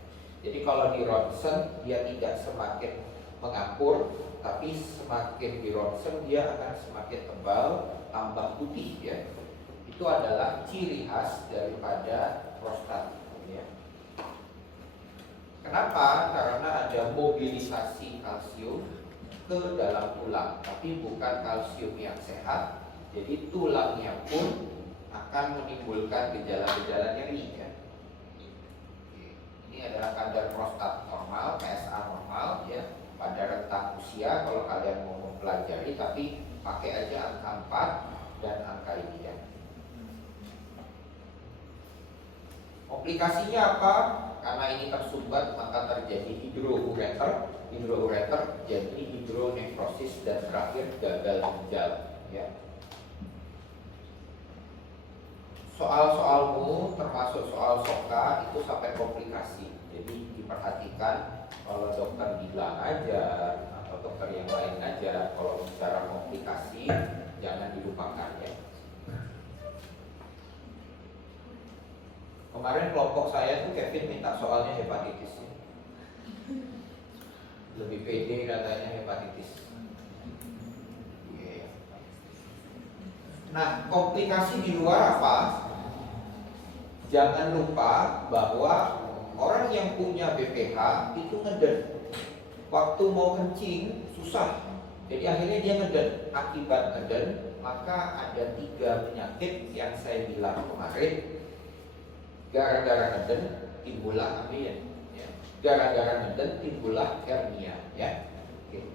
Jadi kalau di ronsen dia tidak semakin mengampur, tapi semakin di ronsen dia akan semakin tebal, tambah putih ya. Itu adalah ciri khas daripada prostat ya. Kenapa? Karena ada mobilisasi kalsium ke dalam tulang, tapi bukan kalsium yang sehat. Jadi tulangnya pun akan menimbulkan gejala-gejala nyeri ya. Ini adalah kadar prostat normal, PSA normal ya, pada rentang usia kalau kalian mau mempelajari, tapi pakai aja angka 4 dan angka ini ya. Komplikasinya apa? Karena ini tersumbat maka terjadi hidroureter. Hidroureter jadi hidronekrosis dan terakhir gagal ginjal ya. Soal-soalmu termasuk soal SOKA itu sampai komplikasi. Jadi diperhatikan kalau dokter gila ngajar atau dokter yang lain ngajar, kalau bicara komplikasi jangan dilupakan ya. Kemarin kelompok saya tuh Kevin minta soalnya hepatitis. Lebih pede katanya hepatitis. Nah, komplikasi di luar apa? Jangan lupa bahwa yang punya BPH itu ngeden. Waktu mau kencing susah. Jadi akhirnya dia ngeden. Akibat ngeden, maka ada 3 penyakit yang saya bilang kemarin. Gara-gara ngeden timbullah ambeien. Ya. Gara-gara ngeden timbullah hernia. Ya. Oke.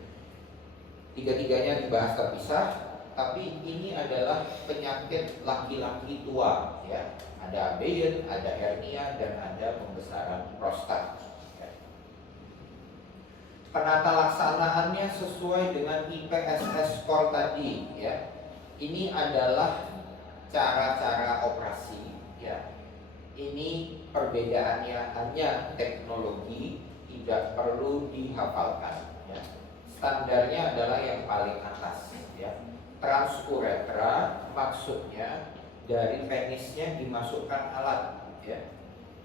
Tiga-tiganya dibahas terpisah, tapi ini adalah penyakit laki-laki tua. Ya. Ada ambeien, ada hernia, dan ada pembesaran prostat. Penata laksanaannya sesuai dengan IPSS score tadi, ya. Ini adalah cara-cara operasi, ya. Ini perbedaannya hanya teknologi, tidak perlu dihafalkan, ya. Standarnya adalah yang paling atas, ya. Transuretra maksudnya dari penisnya dimasukkan alat, ya.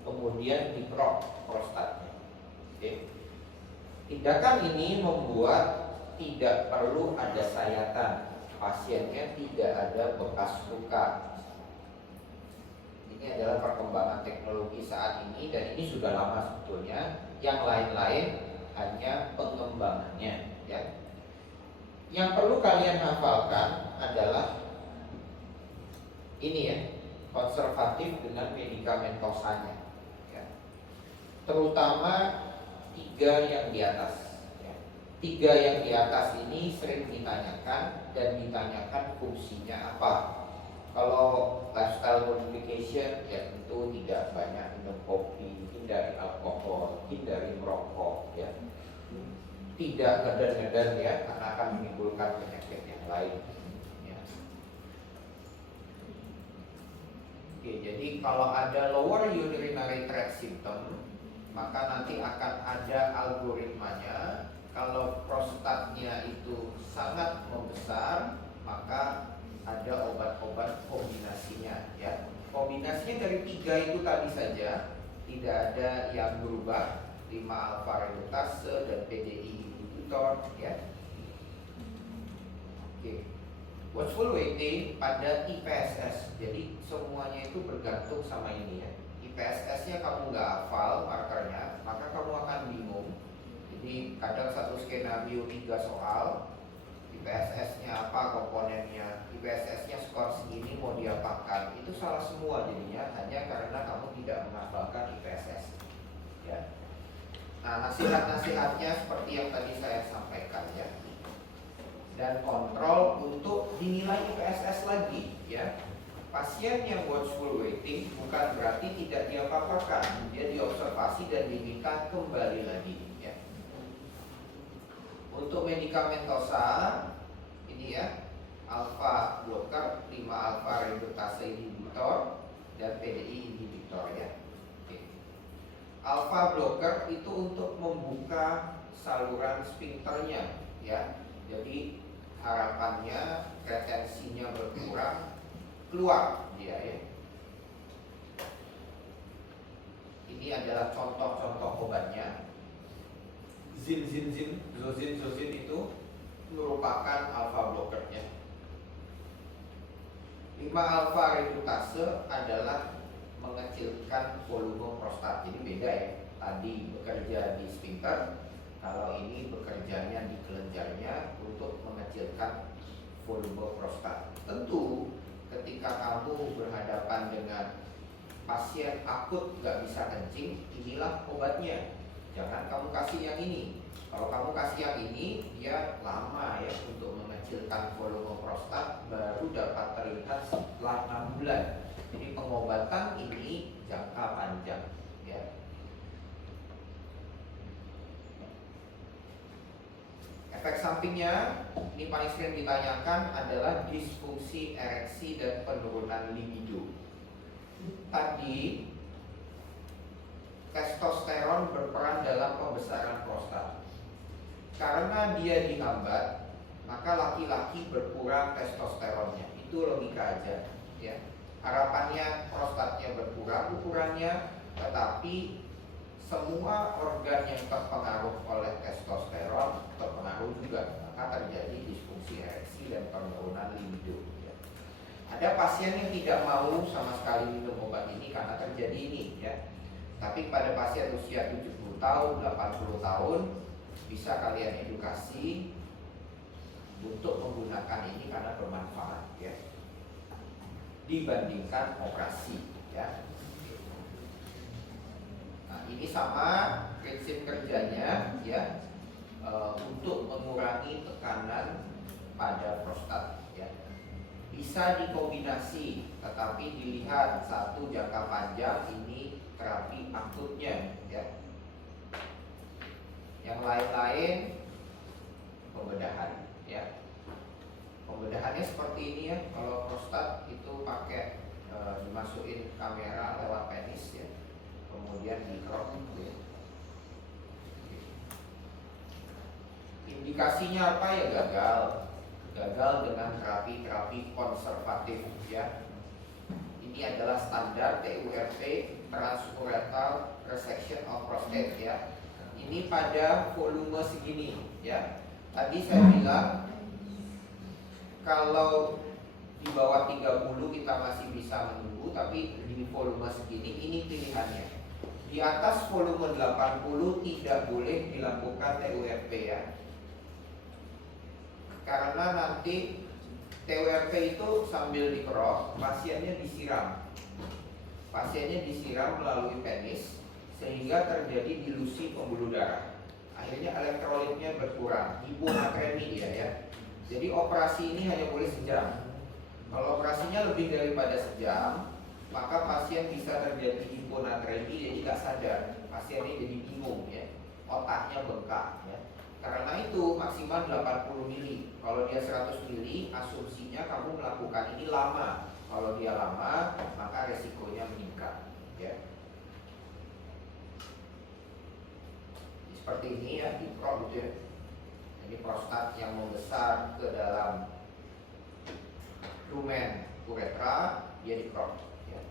Kemudian diprok prostatnya. Oke. Tindakan ini membuat tidak perlu ada sayatan, pasiennya tidak ada bekas luka. Ini adalah perkembangan teknologi saat ini, dan ini sudah lama sebetulnya. Yang lain-lain hanya pengembangannya, ya. Yang perlu kalian hafalkan adalah ini, ya, konservatif dengan medikamentosanya, ya. Terutama 3 yang di atas, ya. 3 yang di atas ini sering ditanyakan, dan ditanyakan fungsinya apa. Kalau lifestyle modification, ya tentu tidak banyak minum kopi, hindari alkohol, hindari merokok, ya. Tidak ngeden-ngeden, ya, karena akan menimbulkan penyakit yang lain, ya. Oke, jadi kalau ada lower urinary tract symptom, maka nanti akan ada algoritmanya. Kalau prostatnya itu sangat membesar, maka ada obat-obat kombinasinya, ya. Kombinasinya dari 3 itu tadi saja, tidak ada yang berubah. 5-alfa redutase dan PDI inhibitor, ya. Oke. Watchful waiting pada IPSS. Jadi semuanya itu bergantung sama ini, ya. IPSS-nya kamu nggak hafal markernya, maka kamu akan bingung. Jadi kadang satu skenario 3 soal, IPSS-nya apa komponennya, IPSS-nya skor segini mau diapakan, itu salah semua jadinya, hanya karena kamu tidak menghafalkan IPSS, ya. Nah, nasihat-nasihatnya seperti yang tadi saya sampaikan, ya. Dan kontrol untuk dinilai IPSS lagi, ya. Pasien yang watchful waiting bukan berarti tidak diapa-apakan, dia diobservasi dan diminta kembali lagi, ya. Untuk medikamentosa ini, ya, alpha blocker, 5-alfa redutase inhibitor, dan PDI inhibitor, ya. Oke. Alpha blocker itu untuk membuka saluran sphincternya, ya. Jadi harapannya retensinya berkurang, keluar dia, ya. Ini adalah contoh-contoh obatnya. Zin, zozin itu merupakan alpha blockernya. 5-alfa redutase adalah mengecilkan volume prostat. Jadi beda, ya. Tadi bekerja di sphincter, kalau ini bekerjanya di kelenjarnya untuk mengecilkan volume prostat. Tentu ketika kamu berhadapan dengan pasien akut nggak bisa kencing, inilah obatnya. Jangan kamu kasih yang ini. Kalau kamu kasih yang ini, dia lama, ya, untuk mengecilkan volume prostat, baru dapat terlihat setelah 6 bulan. Jadi pengobatan ini jangka panjang, ya. Efek sampingnya, ini paling sering ditanyakan adalah disfungsi ereksi dan penurunan libido. Tadi testosteron berperan dalam pembesaran prostat. Karena dia dihambat, maka laki-laki berkurang testosteronnya. Itu logika aja, ya. Harapannya prostatnya berkurang ukurannya, tetapi semua organ yang terpengaruh oleh testosteron terpengaruh juga, maka terjadi disfungsi ereksi dan penurunan libido, ya. Ada pasien yang tidak mau sama sekali minum obat ini karena terjadi ini, ya. Tapi pada pasien usia 70 tahun, 80 tahun bisa kalian edukasi untuk menggunakan ini karena bermanfaat ya, dibandingkan operasi ya. Nah, ini sama prinsip kerjanya ya, untuk mengurangi tekanan pada prostat ya. Bisa dikombinasi, tetapi dilihat satu jangka panjang ini terapi akutnya ya. Yang lain-lain pembedahan ya. Pembedahannya seperti ini ya. Kalau prostat itu pakai dimasukin kamera lewat penis ya, kemudian di crop ya. Indikasinya apa ya? Gagal dengan terapi konservatif ya. Ini adalah standar TURP, transuretal resection of prostate ya. Ini pada volume segini ya. Tadi saya bilang kalau di bawah 30 kita masih bisa menunggu, tapi di volume segini ini pilihannya. Di atas volume 80 tidak boleh dilakukan TURP ya. Karena nanti TURP itu sambil dikerok, pasiennya disiram. Pasiennya disiram melalui penis sehingga terjadi dilusi pembuluh darah. Akhirnya elektrolitnya berkurang, hiponatremi dia ya. Jadi operasi ini hanya boleh sejam. Kalau operasinya lebih daripada sejam, maka pasien bisa terjadi hiponatremi, jadi tidak sadar. Pasiennya jadi bingung ya, otaknya bengkak ya. Karena itu maksimal 80 mili. Kalau dia 100 mili, asumsinya kamu melakukan ini lama. Kalau dia lama, maka resikonya meningkat ya. Seperti ini ya, di crop gitu ya. Ini prostat yang membesar ke dalam lumen uretra, dia di crop ya.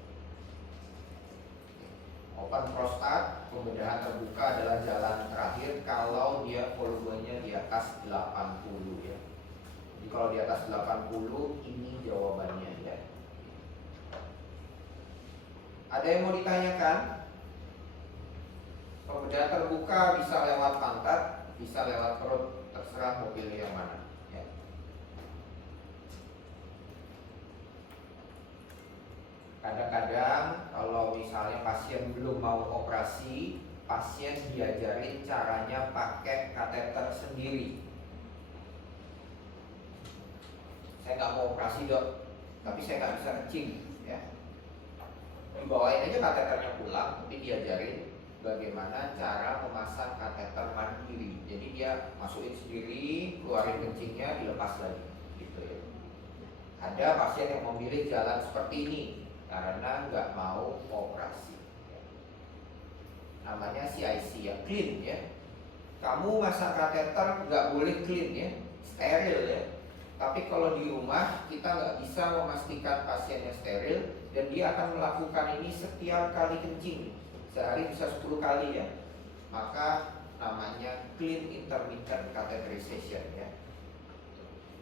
Open prostat, pembedahan terbuka adalah jalan terakhir kalau dia volumenya di atas 80 ya. Jadi kalau di atas 80 ini jawabannya ya. Ada yang mau ditanyakan? Pembedahan terbuka bisa lewat pantat, bisa lewat perut, terserah mau pilih yang mana ya. Kadang-kadang kalau misalnya pasien belum mau operasi, pasien diajarin caranya pakai kateter sendiri. Saya nggak mau operasi dok, tapi saya nggak bisa kencing ya. Dibawain aja kateternya pulang, tapi diajarin bagaimana cara memasang kateter mandiri. Jadi dia masukin sendiri, keluarin kencingnya, dilepas lagi gitu ya. Ada pasien yang memilih jalan seperti ini karena nggak mau operasi ya. Namanya CIC ya, clean ya. Kamu masang kateter nggak boleh clean ya, steril ya. Tapi kalau di rumah kita nggak bisa memastikan pasiennya steril, dan dia akan melakukan ini setiap kali kencing. Sehari bisa 10 kali ya. Maka namanya clean intermittent catheterization ya.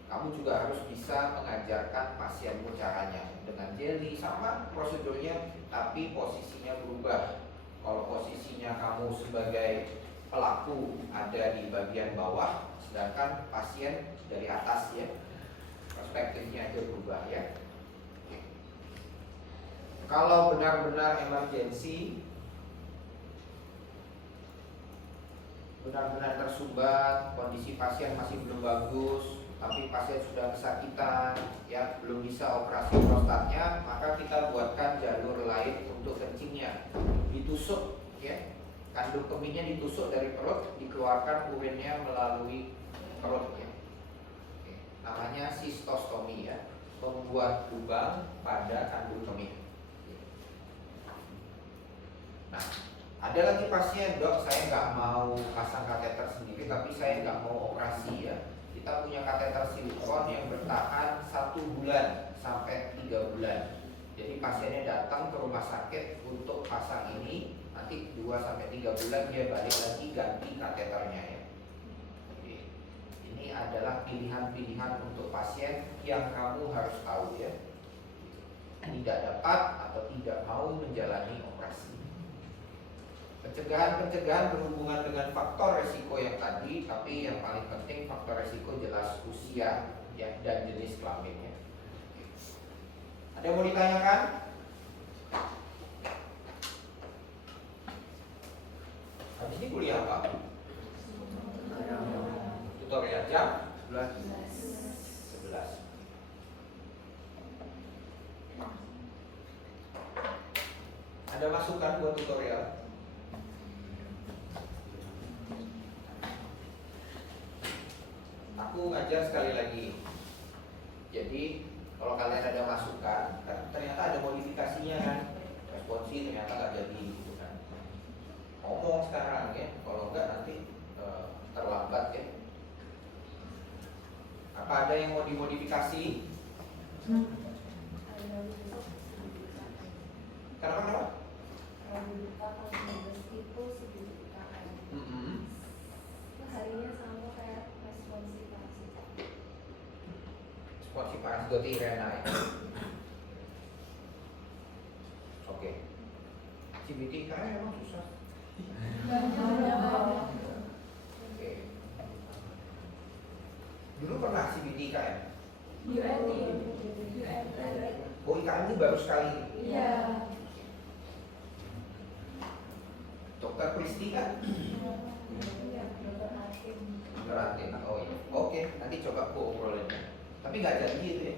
Kamu juga harus bisa mengajarkan pasienmu caranya. Dengan jelly sama prosedurnya, tapi posisinya berubah. Kalau posisinya kamu sebagai pelaku ada di bagian bawah, sedangkan pasien dari atas ya, perspektifnya aja berubah ya. Kalau benar-benar emergensi, benar-benar tersumbat, kondisi pasien masih belum bagus, tapi pasien sudah kesakitan, ya belum bisa operasi prostatnya, maka kita buatkan jalur lain untuk kencingnya, ditusuk, ya, kandung kemihnya ditusuk dari perut, dikeluarkan urinnya melalui perut, ya. Oke. Namanya sistostomi, ya, membuat lubang pada kandung kemih. Nah, ada lagi pasien, dok, saya nggak mau pasang kateter sendiri, tapi saya nggak mau operasi ya. Kita punya kateter silikon yang bertahan 1 bulan sampai 3 bulan. Jadi pasiennya datang ke rumah sakit untuk pasang ini, nanti 2 sampai 3 bulan dia balik lagi ganti kateternya ya. Jadi, ini adalah pilihan-pilihan untuk pasien yang kamu harus tahu ya. Tidak dapat atau tidak mau menjalani operasi. Pencegahan berhubungan dengan faktor resiko yang tadi, tapi yang paling penting faktor resiko jelas usia ya, dan jenis kelaminnya. Ada yang mau ditanyakan? Habis ini kuliah apa? Tutorial jam 11. Ada masukan buat tutorial? Aku ngajar sekali lagi. Jadi kalau kalian ada masukan, kan ternyata ada modifikasinya kan, responsi ternyata nggak jadi gitu kan. Ngomong sekarang ya, kalau nggak nanti terlambat ya. Apa ada yang mau dimodifikasi? Kenapa? Harinya sama kayak responsi Parasi Doti Irena ya. Oke. CBT kayaknya emang susah. Oke. Dulu pernah CBT kan? Oh, IKN ini baru sekali. Iya. Dokter Kristi kan? Berarti, oh iya. Oke, nanti coba aku obrolin. Tapi nggak jadi itu ya.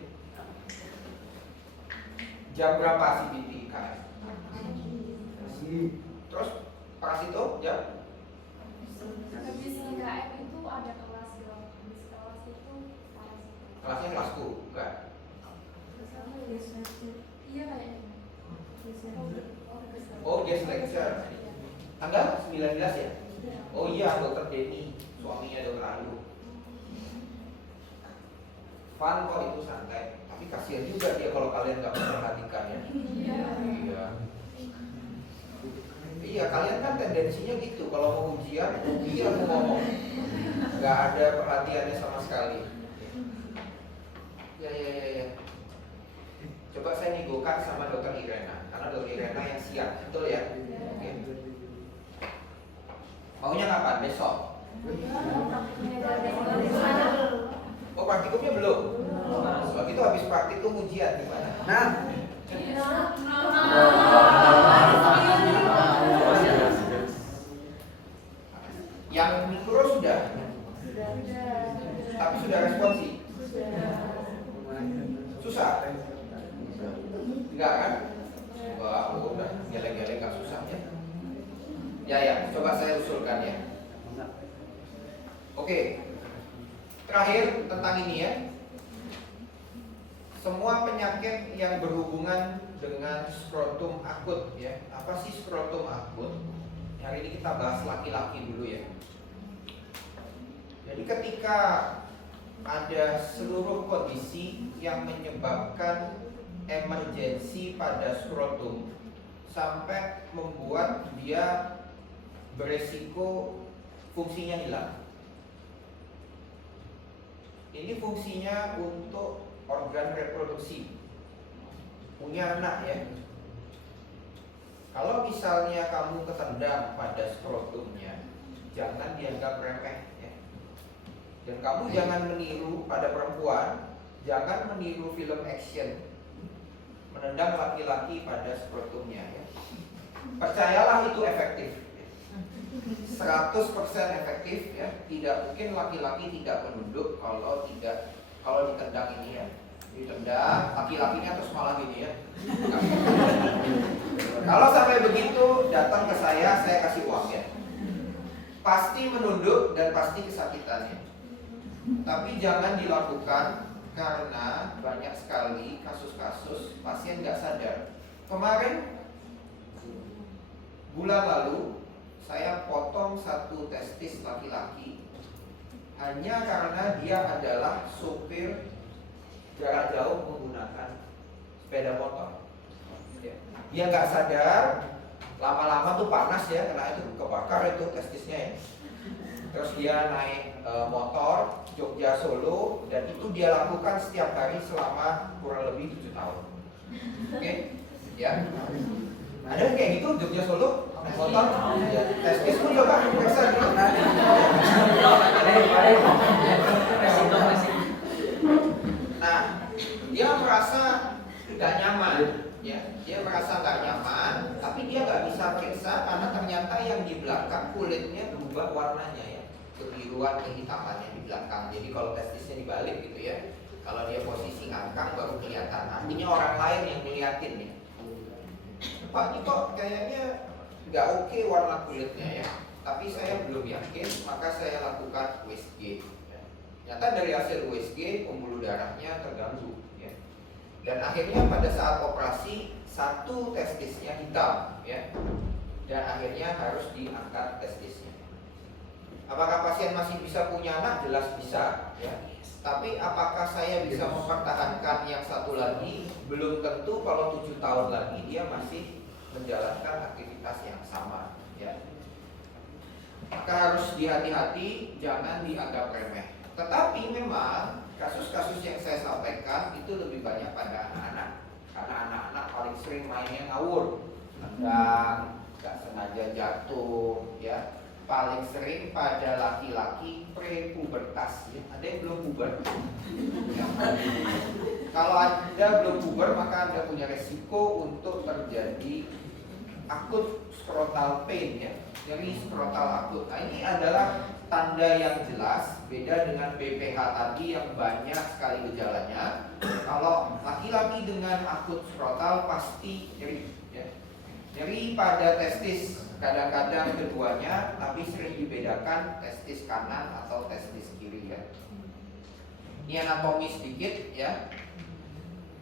Jam berapa CBT IKN? Terus Parasito jam? Habis IKM itu ada kelas dong. Habis kelas itu parasito. Kelasnya kelasku, bukan? Sama guest lecture. Iya kayaknya. Oh, guest lecture. Tanggal 19 ya? Oh iya, Dokter Denny, suaminya Dokter Ayu. Fun kok itu, santai. Tapi kasihan juga dia kalau kalian nggak memperhatikan ya. Iya. Iya, kalian kan tendensinya gitu. Kalau mau ujian mau ngomong. Nggak ada perhatiannya sama sekali. Ya. Coba saya negokan sama Dokter Irena, karena Dokter Irena yang siap, betul ya? Oke. Maunya kapan? Besok? Oh, praktikumnya belum? Kalau gitu habis praktikum ujian gimana? Yang mikro sudah? Tapi sudah responsi? Susah? Enggak kan? Wah, udah geleng-geleng gak susah ya. Ya, coba saya usulkan ya. Oke. Terakhir tentang ini ya. Semua penyakit yang berhubungan dengan skrotum akut ya. Apa sih skrotum akut? Hari ini kita bahas laki-laki dulu ya. Jadi ketika ada seluruh kondisi yang menyebabkan emergensi pada skrotum sampai membuat dia beresiko fungsinya hilang. Ini fungsinya untuk organ reproduksi, punya anak ya. Kalau misalnya kamu ketendang pada skrotumnya, jangan dianggap remeh ya. Dan kamu jangan meniru pada perempuan, jangan meniru film action menendang laki-laki pada skrotumnya ya. Percayalah itu efektif. 100% efektif ya. Tidak mungkin laki-laki tidak menunduk kalau ditendang ini ya. Ditendang laki-lakinya terus malah gini ya. Kalau sampai begitu datang ke saya kasih uang ya. Pasti menunduk dan pasti kesakitannya. Tapi jangan dilakukan karena banyak sekali kasus-kasus pasien nggak sadar. Kemarin bulan lalu saya potong satu testis laki-laki hanya karena dia adalah supir jarak jauh menggunakan sepeda motor. Dia nggak sadar, lama-lama tuh panas ya, karena itu kebakar itu testisnya ya. Terus dia naik motor Jogja Solo dan itu dia lakukan setiap hari selama kurang lebih 7 tahun. Oke, ya. Ada yang kayak gitu Jogja Solo? Motor? Ya. Testismu coba periksa dulu. Nah, dia merasa nggak nyaman, ya. Dia merasa nggak nyaman, tapi dia nggak bisa periksa karena ternyata yang di belakang kulitnya berubah warnanya ya, kebiruan kehitamannya di belakang. Jadi kalau testisnya dibalik gitu ya, kalau dia posisi ngangkang baru kelihatan. Artinya orang lain yang ngeliatin nih. Pak, ini kok kayaknya nggak oke warna kulitnya ya. Tapi saya belum yakin, maka saya lakukan USG. Ternyata dari hasil USG pembuluh darahnya terganggu. Ya. Dan akhirnya pada saat operasi satu testisnya hitam, ya. Dan akhirnya harus diangkat testisnya. Apakah pasien masih bisa punya anak? Jelas bisa. Ya. Tapi apakah saya bisa mempertahankan yang satu lagi? Belum tentu. Kalau 7 tahun lagi dia masih menjalankan aktivitas yang sama. Ya. Maka harus dihati-hati, jangan dianggap remeh. Tetapi memang kasus-kasus yang saya sampaikan itu lebih banyak pada anak-anak. Karena anak-anak paling sering mainnya ngawur, nendang, nggak sengaja jatuh, ya. Paling sering pada laki-laki prepubertas, ya. Ada yang belum puber. Ya. Kalau Anda belum puber, maka Anda punya resiko untuk terjadi akut scrotal pain, ya, nyeri skrotal akut. Nah, ini adalah tanda yang jelas beda dengan BPH tadi yang banyak sekali gejalanya. Kalau laki-laki dengan akut skrotal pasti nyeri, ya. Nyeri pada testis, kadang-kadang keduanya, tapi sering dibedakan testis kanan atau testis kiri, ya. Ini anatomi sedikit, ya.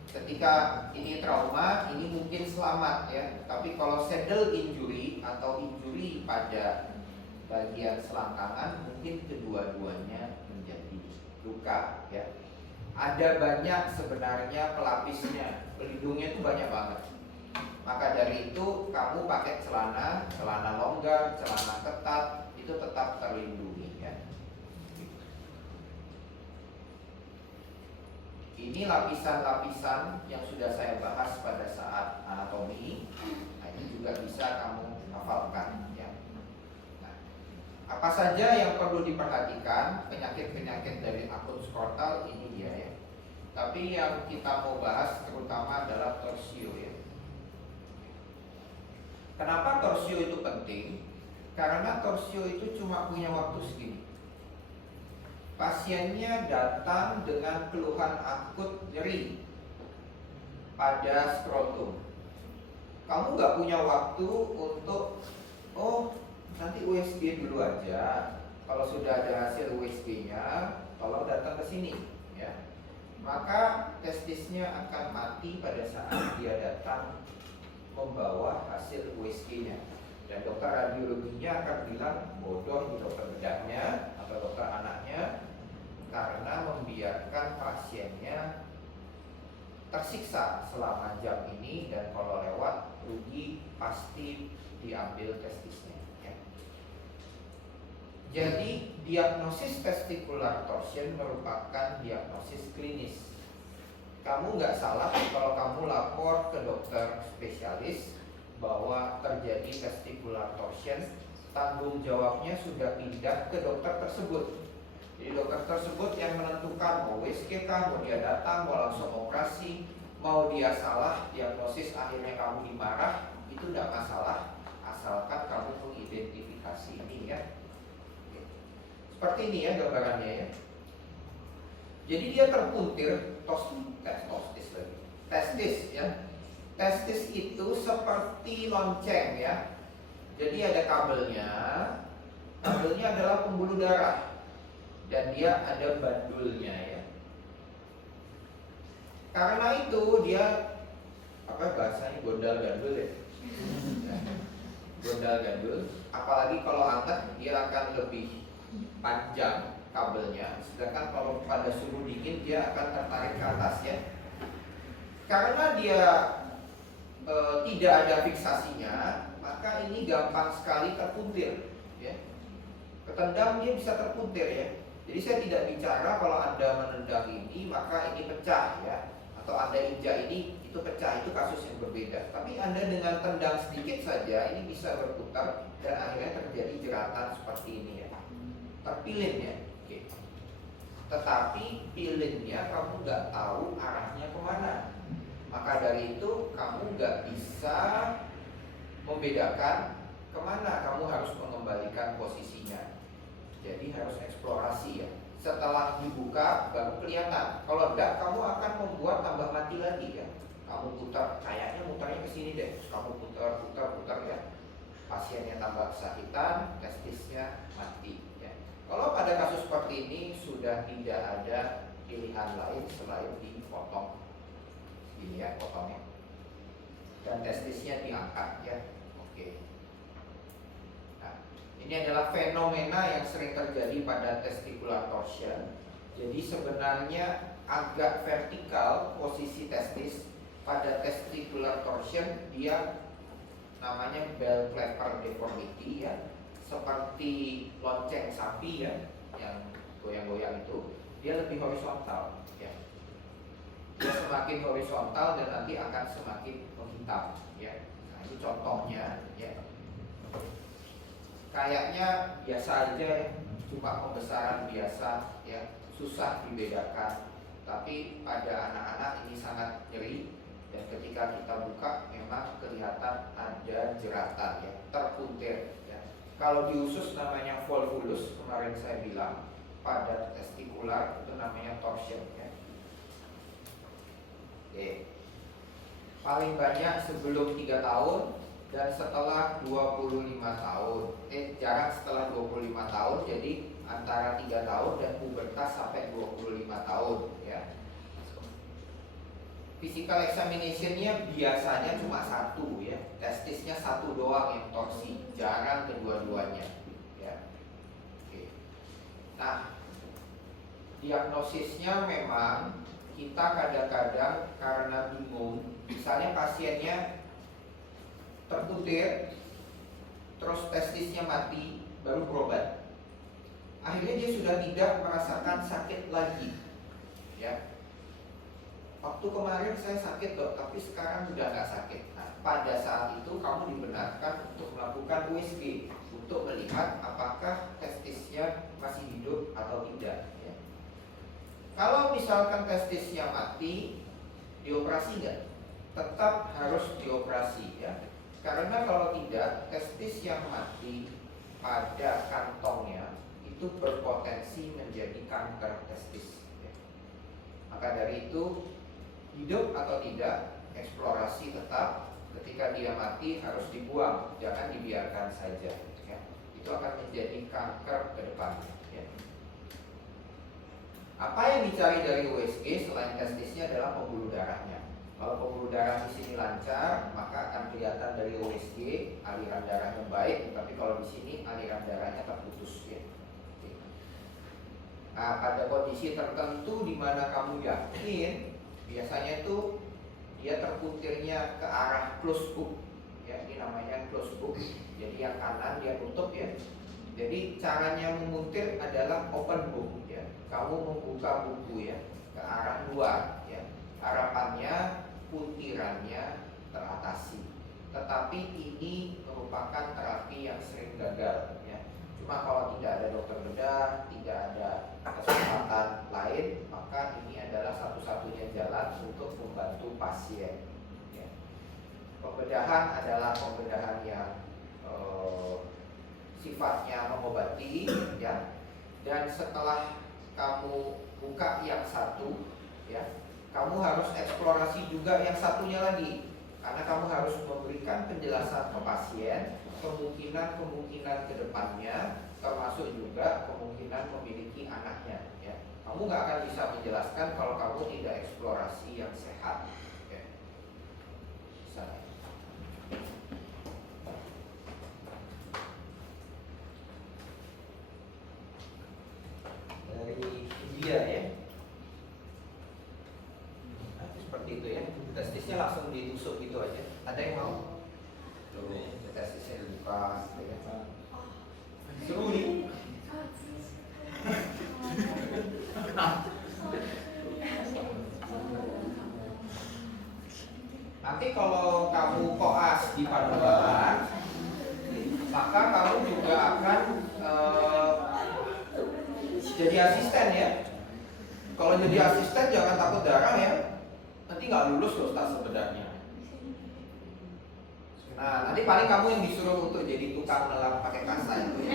Ketika ini trauma, ini mungkin selamat, ya. Tapi kalau saddle injury atau injury pada bagian selangkangan, mungkin kedua-duanya menjadi luka, ya. Ada banyak sebenarnya pelapisnya, pelindungnya itu banyak banget. Maka dari itu kamu pakai celana longgar, celana ketat, itu tetap terlindungi, ya. Ini lapisan-lapisan yang sudah saya bahas pada saat anatomi. Nah, ini juga bisa kamu hafalkan, ya. Nah, apa saja yang perlu diperhatikan penyakit-penyakit dari akut skrotal ini dia, ya. Tapi yang kita mau bahas terutama adalah torsio, ya. Kenapa torsio itu penting? Karena torsio itu cuma punya waktu segini. Pasiennya datang dengan keluhan akut nyeri pada skrotum. Kamu nggak punya waktu untuk, oh nanti USG dulu aja. Kalau sudah ada hasil USG-nya, tolong datang ke sini, ya. Maka testisnya akan mati pada saat dia datang membawa hasil USG-nya. Dan dokter radiologinya akan bilang bodoh di dokter bedahnya atau dokter anaknya, karena membiarkan pasiennya tersiksa selama jam ini, dan kalau lewat rugi pasti diambil testisnya, ya. Jadi diagnosis testicular torsion merupakan diagnosis klinis. Kamu nggak salah kalau kamu lapor ke dokter spesialis bahwa terjadi testicular torsion. Tanggung jawabnya sudah pindah ke dokter tersebut. Jadi dokter tersebut yang menentukan mau USG kah, mau dia datang, mau langsung operasi, mau dia salah diagnosis akhirnya kamu dimarah, itu tidak masalah, asalkan kamu mengidentifikasi ini, ya. Seperti ini ya gambarannya, ya. Jadi dia terpuntir testis, ya. Testis itu seperti lonceng, ya. Jadi ada kabelnya. Kabelnya adalah pembuluh darah. Dan dia ada bandulnya, ya. Karena itu dia apa bahasanya gondal gandul, ya. Gondal gandul. Apalagi kalau hangat dia akan lebih panjang kabelnya. Sedangkan kalau pada suhu dingin dia akan tertarik ke atas, ya. Karena dia tidak ada fiksasinya, maka ini gampang sekali terpuntir, ya. Ketendang dia bisa terpuntir, ya. Jadi saya tidak bicara kalau Anda menendang ini maka ini pecah, ya, atau atau Anda injak ini itu pecah, itu kasus yang berbeda. Tapi Anda dengan tendang sedikit saja ini bisa berputar dan akhirnya terjadi jeratan seperti ini ya. Terpilin ya. Oke. Tetapi pilinnya kamu nggak tahu arahnya kemana. Maka dari itu kamu nggak bisa membedakan kemana kamu harus mengembalikan posisinya. Jadi harus eksplorasi ya. Setelah dibuka baru kelihatan. Kalau enggak kamu akan membuat tambah mati lagi ya. Kamu putar, kayaknya mutarnya ke sini deh. Terus kamu putar ya. Pasiennya tambah kesakitan, testisnya mati ya. Kalau pada kasus seperti ini sudah tidak ada pilihan lain selain dipotong. Ini ya potongnya. Dan testisnya diangkat ya. Oke. Nah, ini adalah fenomena yang sering terjadi pada testicular torsion. Jadi sebenarnya agak vertikal posisi testis. Pada testicular torsion dia namanya bell clapper deformity ya, seperti lonceng sapi ya, yang goyang-goyang itu. Dia lebih horizontal ya. Dia semakin horizontal dan nanti akan semakin menghitam ya. Nah, ini contohnya ya. Kayaknya biasa aja ya, cuma pembesaran biasa ya, susah dibedakan. Tapi pada anak-anak ini sangat nyeri. Dan ketika kita buka memang kelihatan ada jeratan ya, terpuntir ya. Kalau di usus namanya volvulus, kemarin saya bilang. Pada testikular itu namanya torsion ya. Oke. Paling banyak sebelum 3 tahun dan setelah 25 tahun. Jarang setelah 25 tahun, jadi antara 3 tahun dan pubertas sampai 25 tahun ya. Physical examination-nya biasanya cuma satu ya, testisnya satu doang yang torsi, jarang kedua-duanya ya. Oke. Nah, diagnosisnya memang kita kadang-kadang karena bingung, misalnya pasiennya terputir, terus testisnya mati, baru berobat. Akhirnya dia sudah tidak merasakan sakit lagi ya. Waktu kemarin saya sakit dok, tapi sekarang sudah nggak sakit. Nah, pada saat itu kamu dibenarkan untuk melakukan USG untuk melihat apakah testisnya masih hidup atau tidak. Ya. Kalau misalkan testisnya mati, dioperasi nggak? Tetap harus dioperasi ya. Karena kalau tidak, testis yang mati pada kantongnya itu berpotensi menjadi kanker testis. Ya. Maka dari itu hidup atau tidak, eksplorasi tetap. Ketika dia mati harus dibuang, jangan dibiarkan saja ya. Itu akan menjadi kanker ke depannya ya. Apa yang dicari dari USG selain testisnya adalah pembuluh darahnya. Kalau pembuluh darah di sini lancar, maka akan kelihatan dari USG aliran darahnya baik, tapi kalau di sini aliran darahnya terputus ya. Nah, pada kondisi tertentu di mana kamu yakin biasanya itu dia terputirnya ke arah close book ya, ini namanya close book. Jadi yang kanan dia tutup ya. Jadi caranya memutir adalah open book ya. Kamu membuka buku ya ke arah luar ya. Harapannya putirannya teratasi. Tetapi ini merupakan terapi yang sering gagal ya. Cuma kalau tidak ada dokter bedah, tidak ada kesempatan lain, maka ini adalah satu-satunya jalan untuk membantu pasien ya. Pembedahan adalah pembedahan yang sifatnya mengobati ya. Dan setelah kamu buka yang satu ya, kamu harus eksplorasi juga yang satunya lagi. Karena kamu harus memberikan penjelasan ke pasien kemungkinan-kemungkinan ke depannya, termasuk juga kemungkinan memiliki anaknya ya. Kamu nggak akan bisa menjelaskan kalau kamu tidak eksplorasi yang sehat ya. Dari India ya. Nah, seperti itu ya. Testisnya langsung ditusuk gitu aja. Ada yang mau? Tuh, testisnya dibuka gitu ya. Seru nih. Nanti kalau kamu koas di Pademangan, maka kamu juga akan jadi asisten ya. Kalau jadi asisten jangan takut darah ya. Nanti nggak lulus loh staf sebenarnya. Nah, nanti paling kamu yang disuruh untuk jadi tukang nelap pakai kasa itu ya.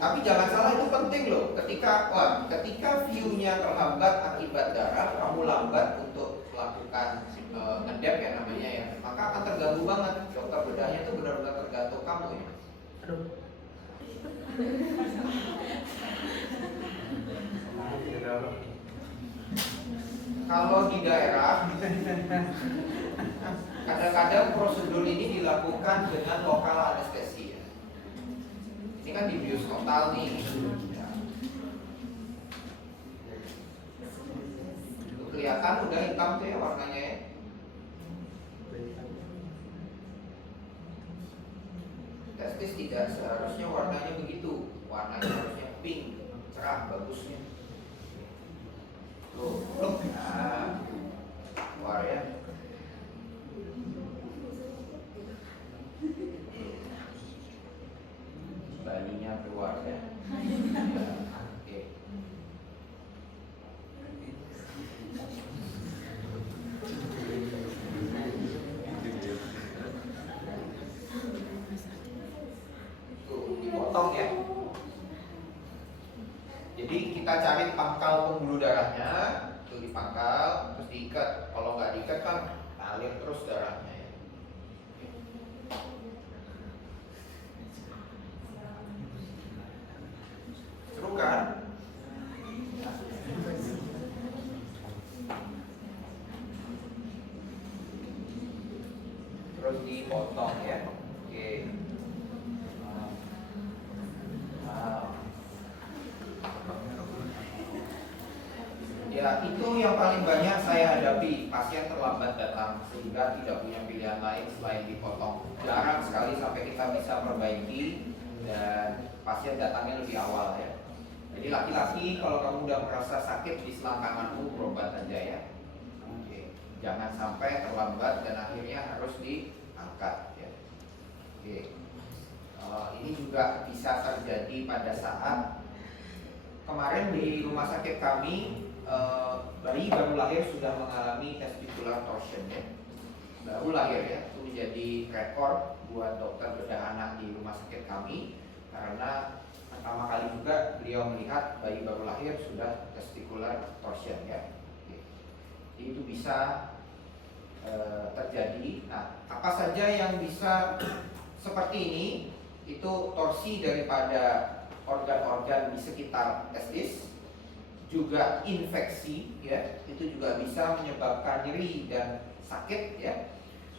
Tapi jangan salah, itu penting loh. Ketika view-nya terhambat akibat darah, kamu lambat untuk melakukan ngedep ya namanya ya, maka akan terganggu banget. Dokter bedahnya itu benar-benar tergantung kamu ya. Aduh. Kalau di daerah, kadang-kadang prosedur ini dilakukan dengan lokal anestesi ya. Ini kan dibius total nih ya. Tuh, kelihatan udah hitam tuh ya warnanya ya. Testis tidak seharusnya warnanya begitu. Warnanya harusnya pink, cerah, bagusnya. Tuh, nah, keluar ya. Bayinya keluar ya. Oke. Tuh, dipotong ya. Jadi kita cari pangkal pembuluh darahnya, tuh dipangkal, terus diikat. Kalau nggak diikat kan ngalir terus darahnya ya. Seru kan? Terus dipotong ya. Oke. Nah. Ya, itu yang paling banyak saya hadapi, pasien terlambat datang sehingga tidak punya pilihan lain selain dipotong. Jarang sekali sampai kita bisa perbaiki dan pasien datangnya lebih awal ya. Jadi laki-laki kalau kamu udah merasa sakit di selangkanganmu, berobat aja ya. Oke. Jangan sampai terlambat dan akhirnya harus diangkat ya. Oke. Ini juga bisa terjadi pada saat kemarin di rumah sakit kami, bayi baru lahir sudah mengalami testicular torsion ya. Baru lahir ya, itu menjadi rekor buat dokter bedah anak di rumah sakit kami karena pertama kali juga beliau melihat bayi baru lahir sudah testicular torsion ya. Jadi itu bisa terjadi. Nah, apa saja yang bisa seperti ini? Itu torsi daripada organ-organ di sekitar testis, juga infeksi ya, itu juga bisa menyebabkan nyeri dan sakit ya.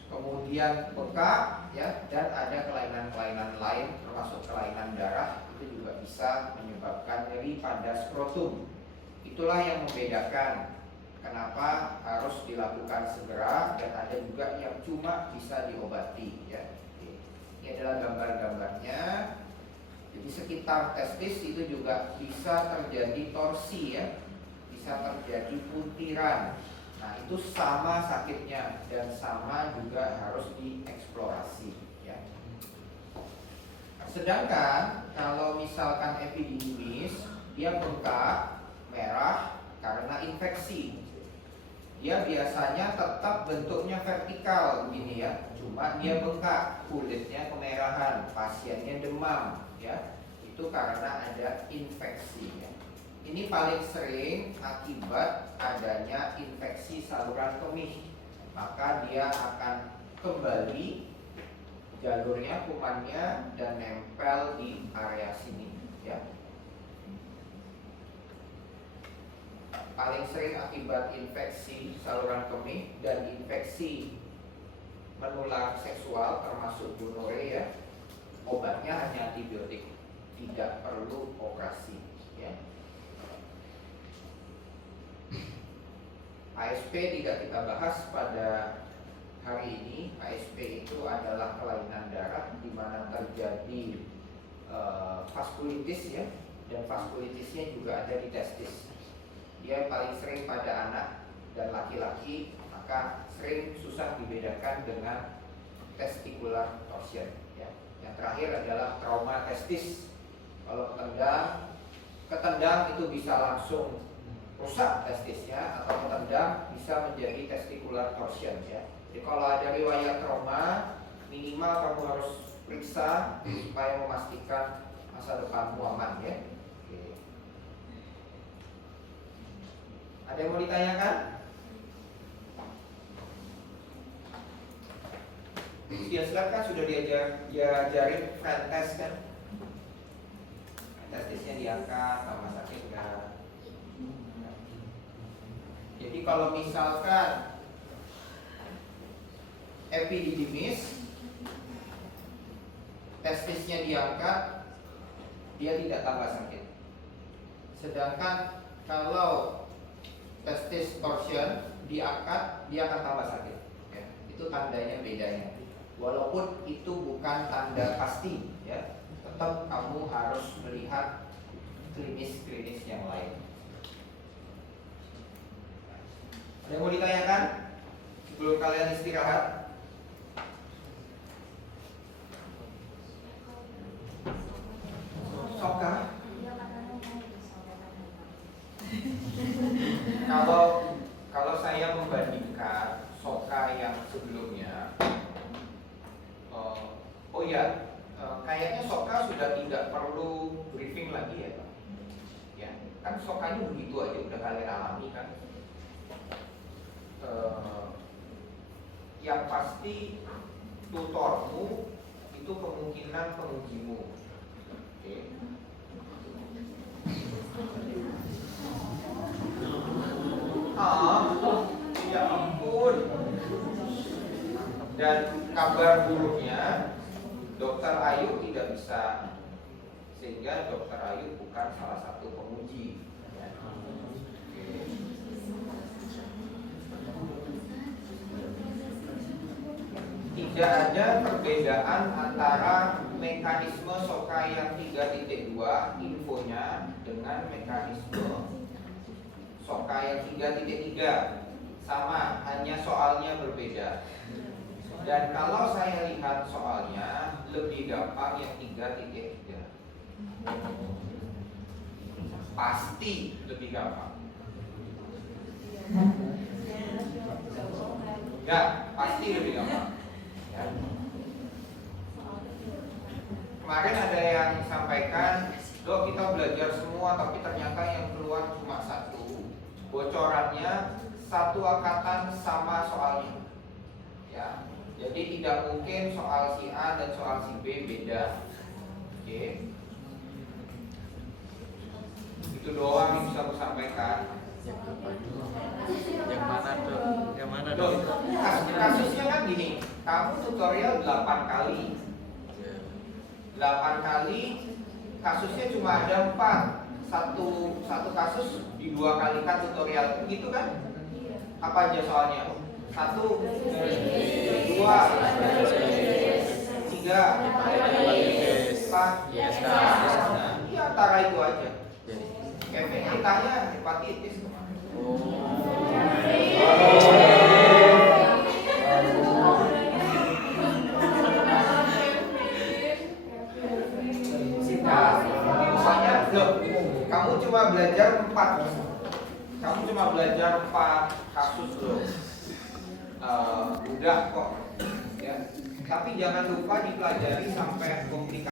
Kemudian bengkak ya, dan ada kelainan-kelainan lain termasuk kelainan darah, itu juga bisa menyebabkan nyeri pada skrotum. Itulah yang membedakan kenapa harus dilakukan segera dan ada juga yang cuma bisa diobati ya. Ini adalah gambar-gambarnya. Jadi sekitar testis itu juga bisa terjadi torsi ya, bisa terjadi puntiran. Nah itu sama sakitnya dan sama juga harus dieksplorasi ya. Sedangkan kalau misalkan epididymis, dia bengkak, merah karena infeksi. Dia biasanya tetap bentuknya vertikal begini ya, cuma dia bengkak, kulitnya kemerahan, pasiennya demam ya. Itu karena ada infeksi ya. Ini paling sering akibat adanya infeksi saluran kemih. Maka dia akan kembali jalurnya, kumannya dan nempel di area sini ya. Paling sering akibat infeksi saluran kemih dan infeksi menular seksual termasuk gonorrea. Obatnya hanya antibiotik, tidak perlu operasi ya. ASP tidak kita bahas pada hari ini. ASP itu adalah kelainan darah di mana terjadi vaskulitis ya, dan vaskulitisnya juga ada di testis. Dia paling sering pada anak dan laki-laki, maka sering susah dibedakan dengan testicular torsion ya. Yang terakhir adalah trauma testis. Kalau ketendang itu bisa langsung rusak testisnya, atau ketendang bisa menjadi testicular torsion ya. Jadi kalau ada riwayat trauma, minimal kamu harus periksa supaya memastikan masa depanmu aman ya. Oke. Ada yang mau ditanyakan? Silat kan sudah diajarin friend test kan? Testisnya diangkat, tambah sakit enggak? Jadi kalau misalkan epididymis, testisnya diangkat, dia tidak tambah sakit. Sedangkan kalau testis torsion diangkat, dia akan tambah sakit ya. Itu tandanya bedanya. Walaupun itu bukan tanda pasti ya, tetap kamu harus melihat klinis-klinis yang lain. Ada yang mau ditanyakan sebelum kalian istirahat? Soka? Kalau saya membandingkan soka yang sebelumnya, kayaknya soka sudah tidak perlu briefing lagi ya Pak. Ya, kan sokanya begitu aja udah kalian alami kan. Yang pasti tutormu itu kemungkinan pengujimu. Oke. Ya ampun. Dan kabar buruknya, Dokter Ayu tidak bisa, sehingga Dokter Ayu bukan salah satu penguji. Ya. Tidak ada perbedaan antara mekanisme soka yang 3.2 infonya dengan mekanisme soka yang 3.3. Sama, hanya soalnya berbeda. Dan kalau saya lihat soalnya lebih gampang yang 3.3. Pasti lebih gampang. Ya, pasti lebih gampang. Ya. Kemarin ada yang sampaikan, Dok, kita belajar semua tapi ternyata yang keluar cuma satu. Bocorannya satu angkatan sama soalnya. Ya. Jadi tidak mungkin soal si A dan soal si B beda. Oke. Itu doang yang bisa aku sampaikan. Yang mana tuh? Yang mana Loh, tuh? kasusnya kan gini, kamu tutorial 8 kali. 8 kali, kasusnya cuma ada 4. Satu kasus di 2 kali kan tutorial, gitu kan? Apa aja soalnya? 1, 2, 3, 4, 5, 6. Iya, antara itu aja. Kevin ditanya hepatitis kemarin. Misalnya, loh, kamu cuma belajar 4 kasus loh. Udah kok, ya. Tapi jangan lupa dipelajari sampai komplikasi.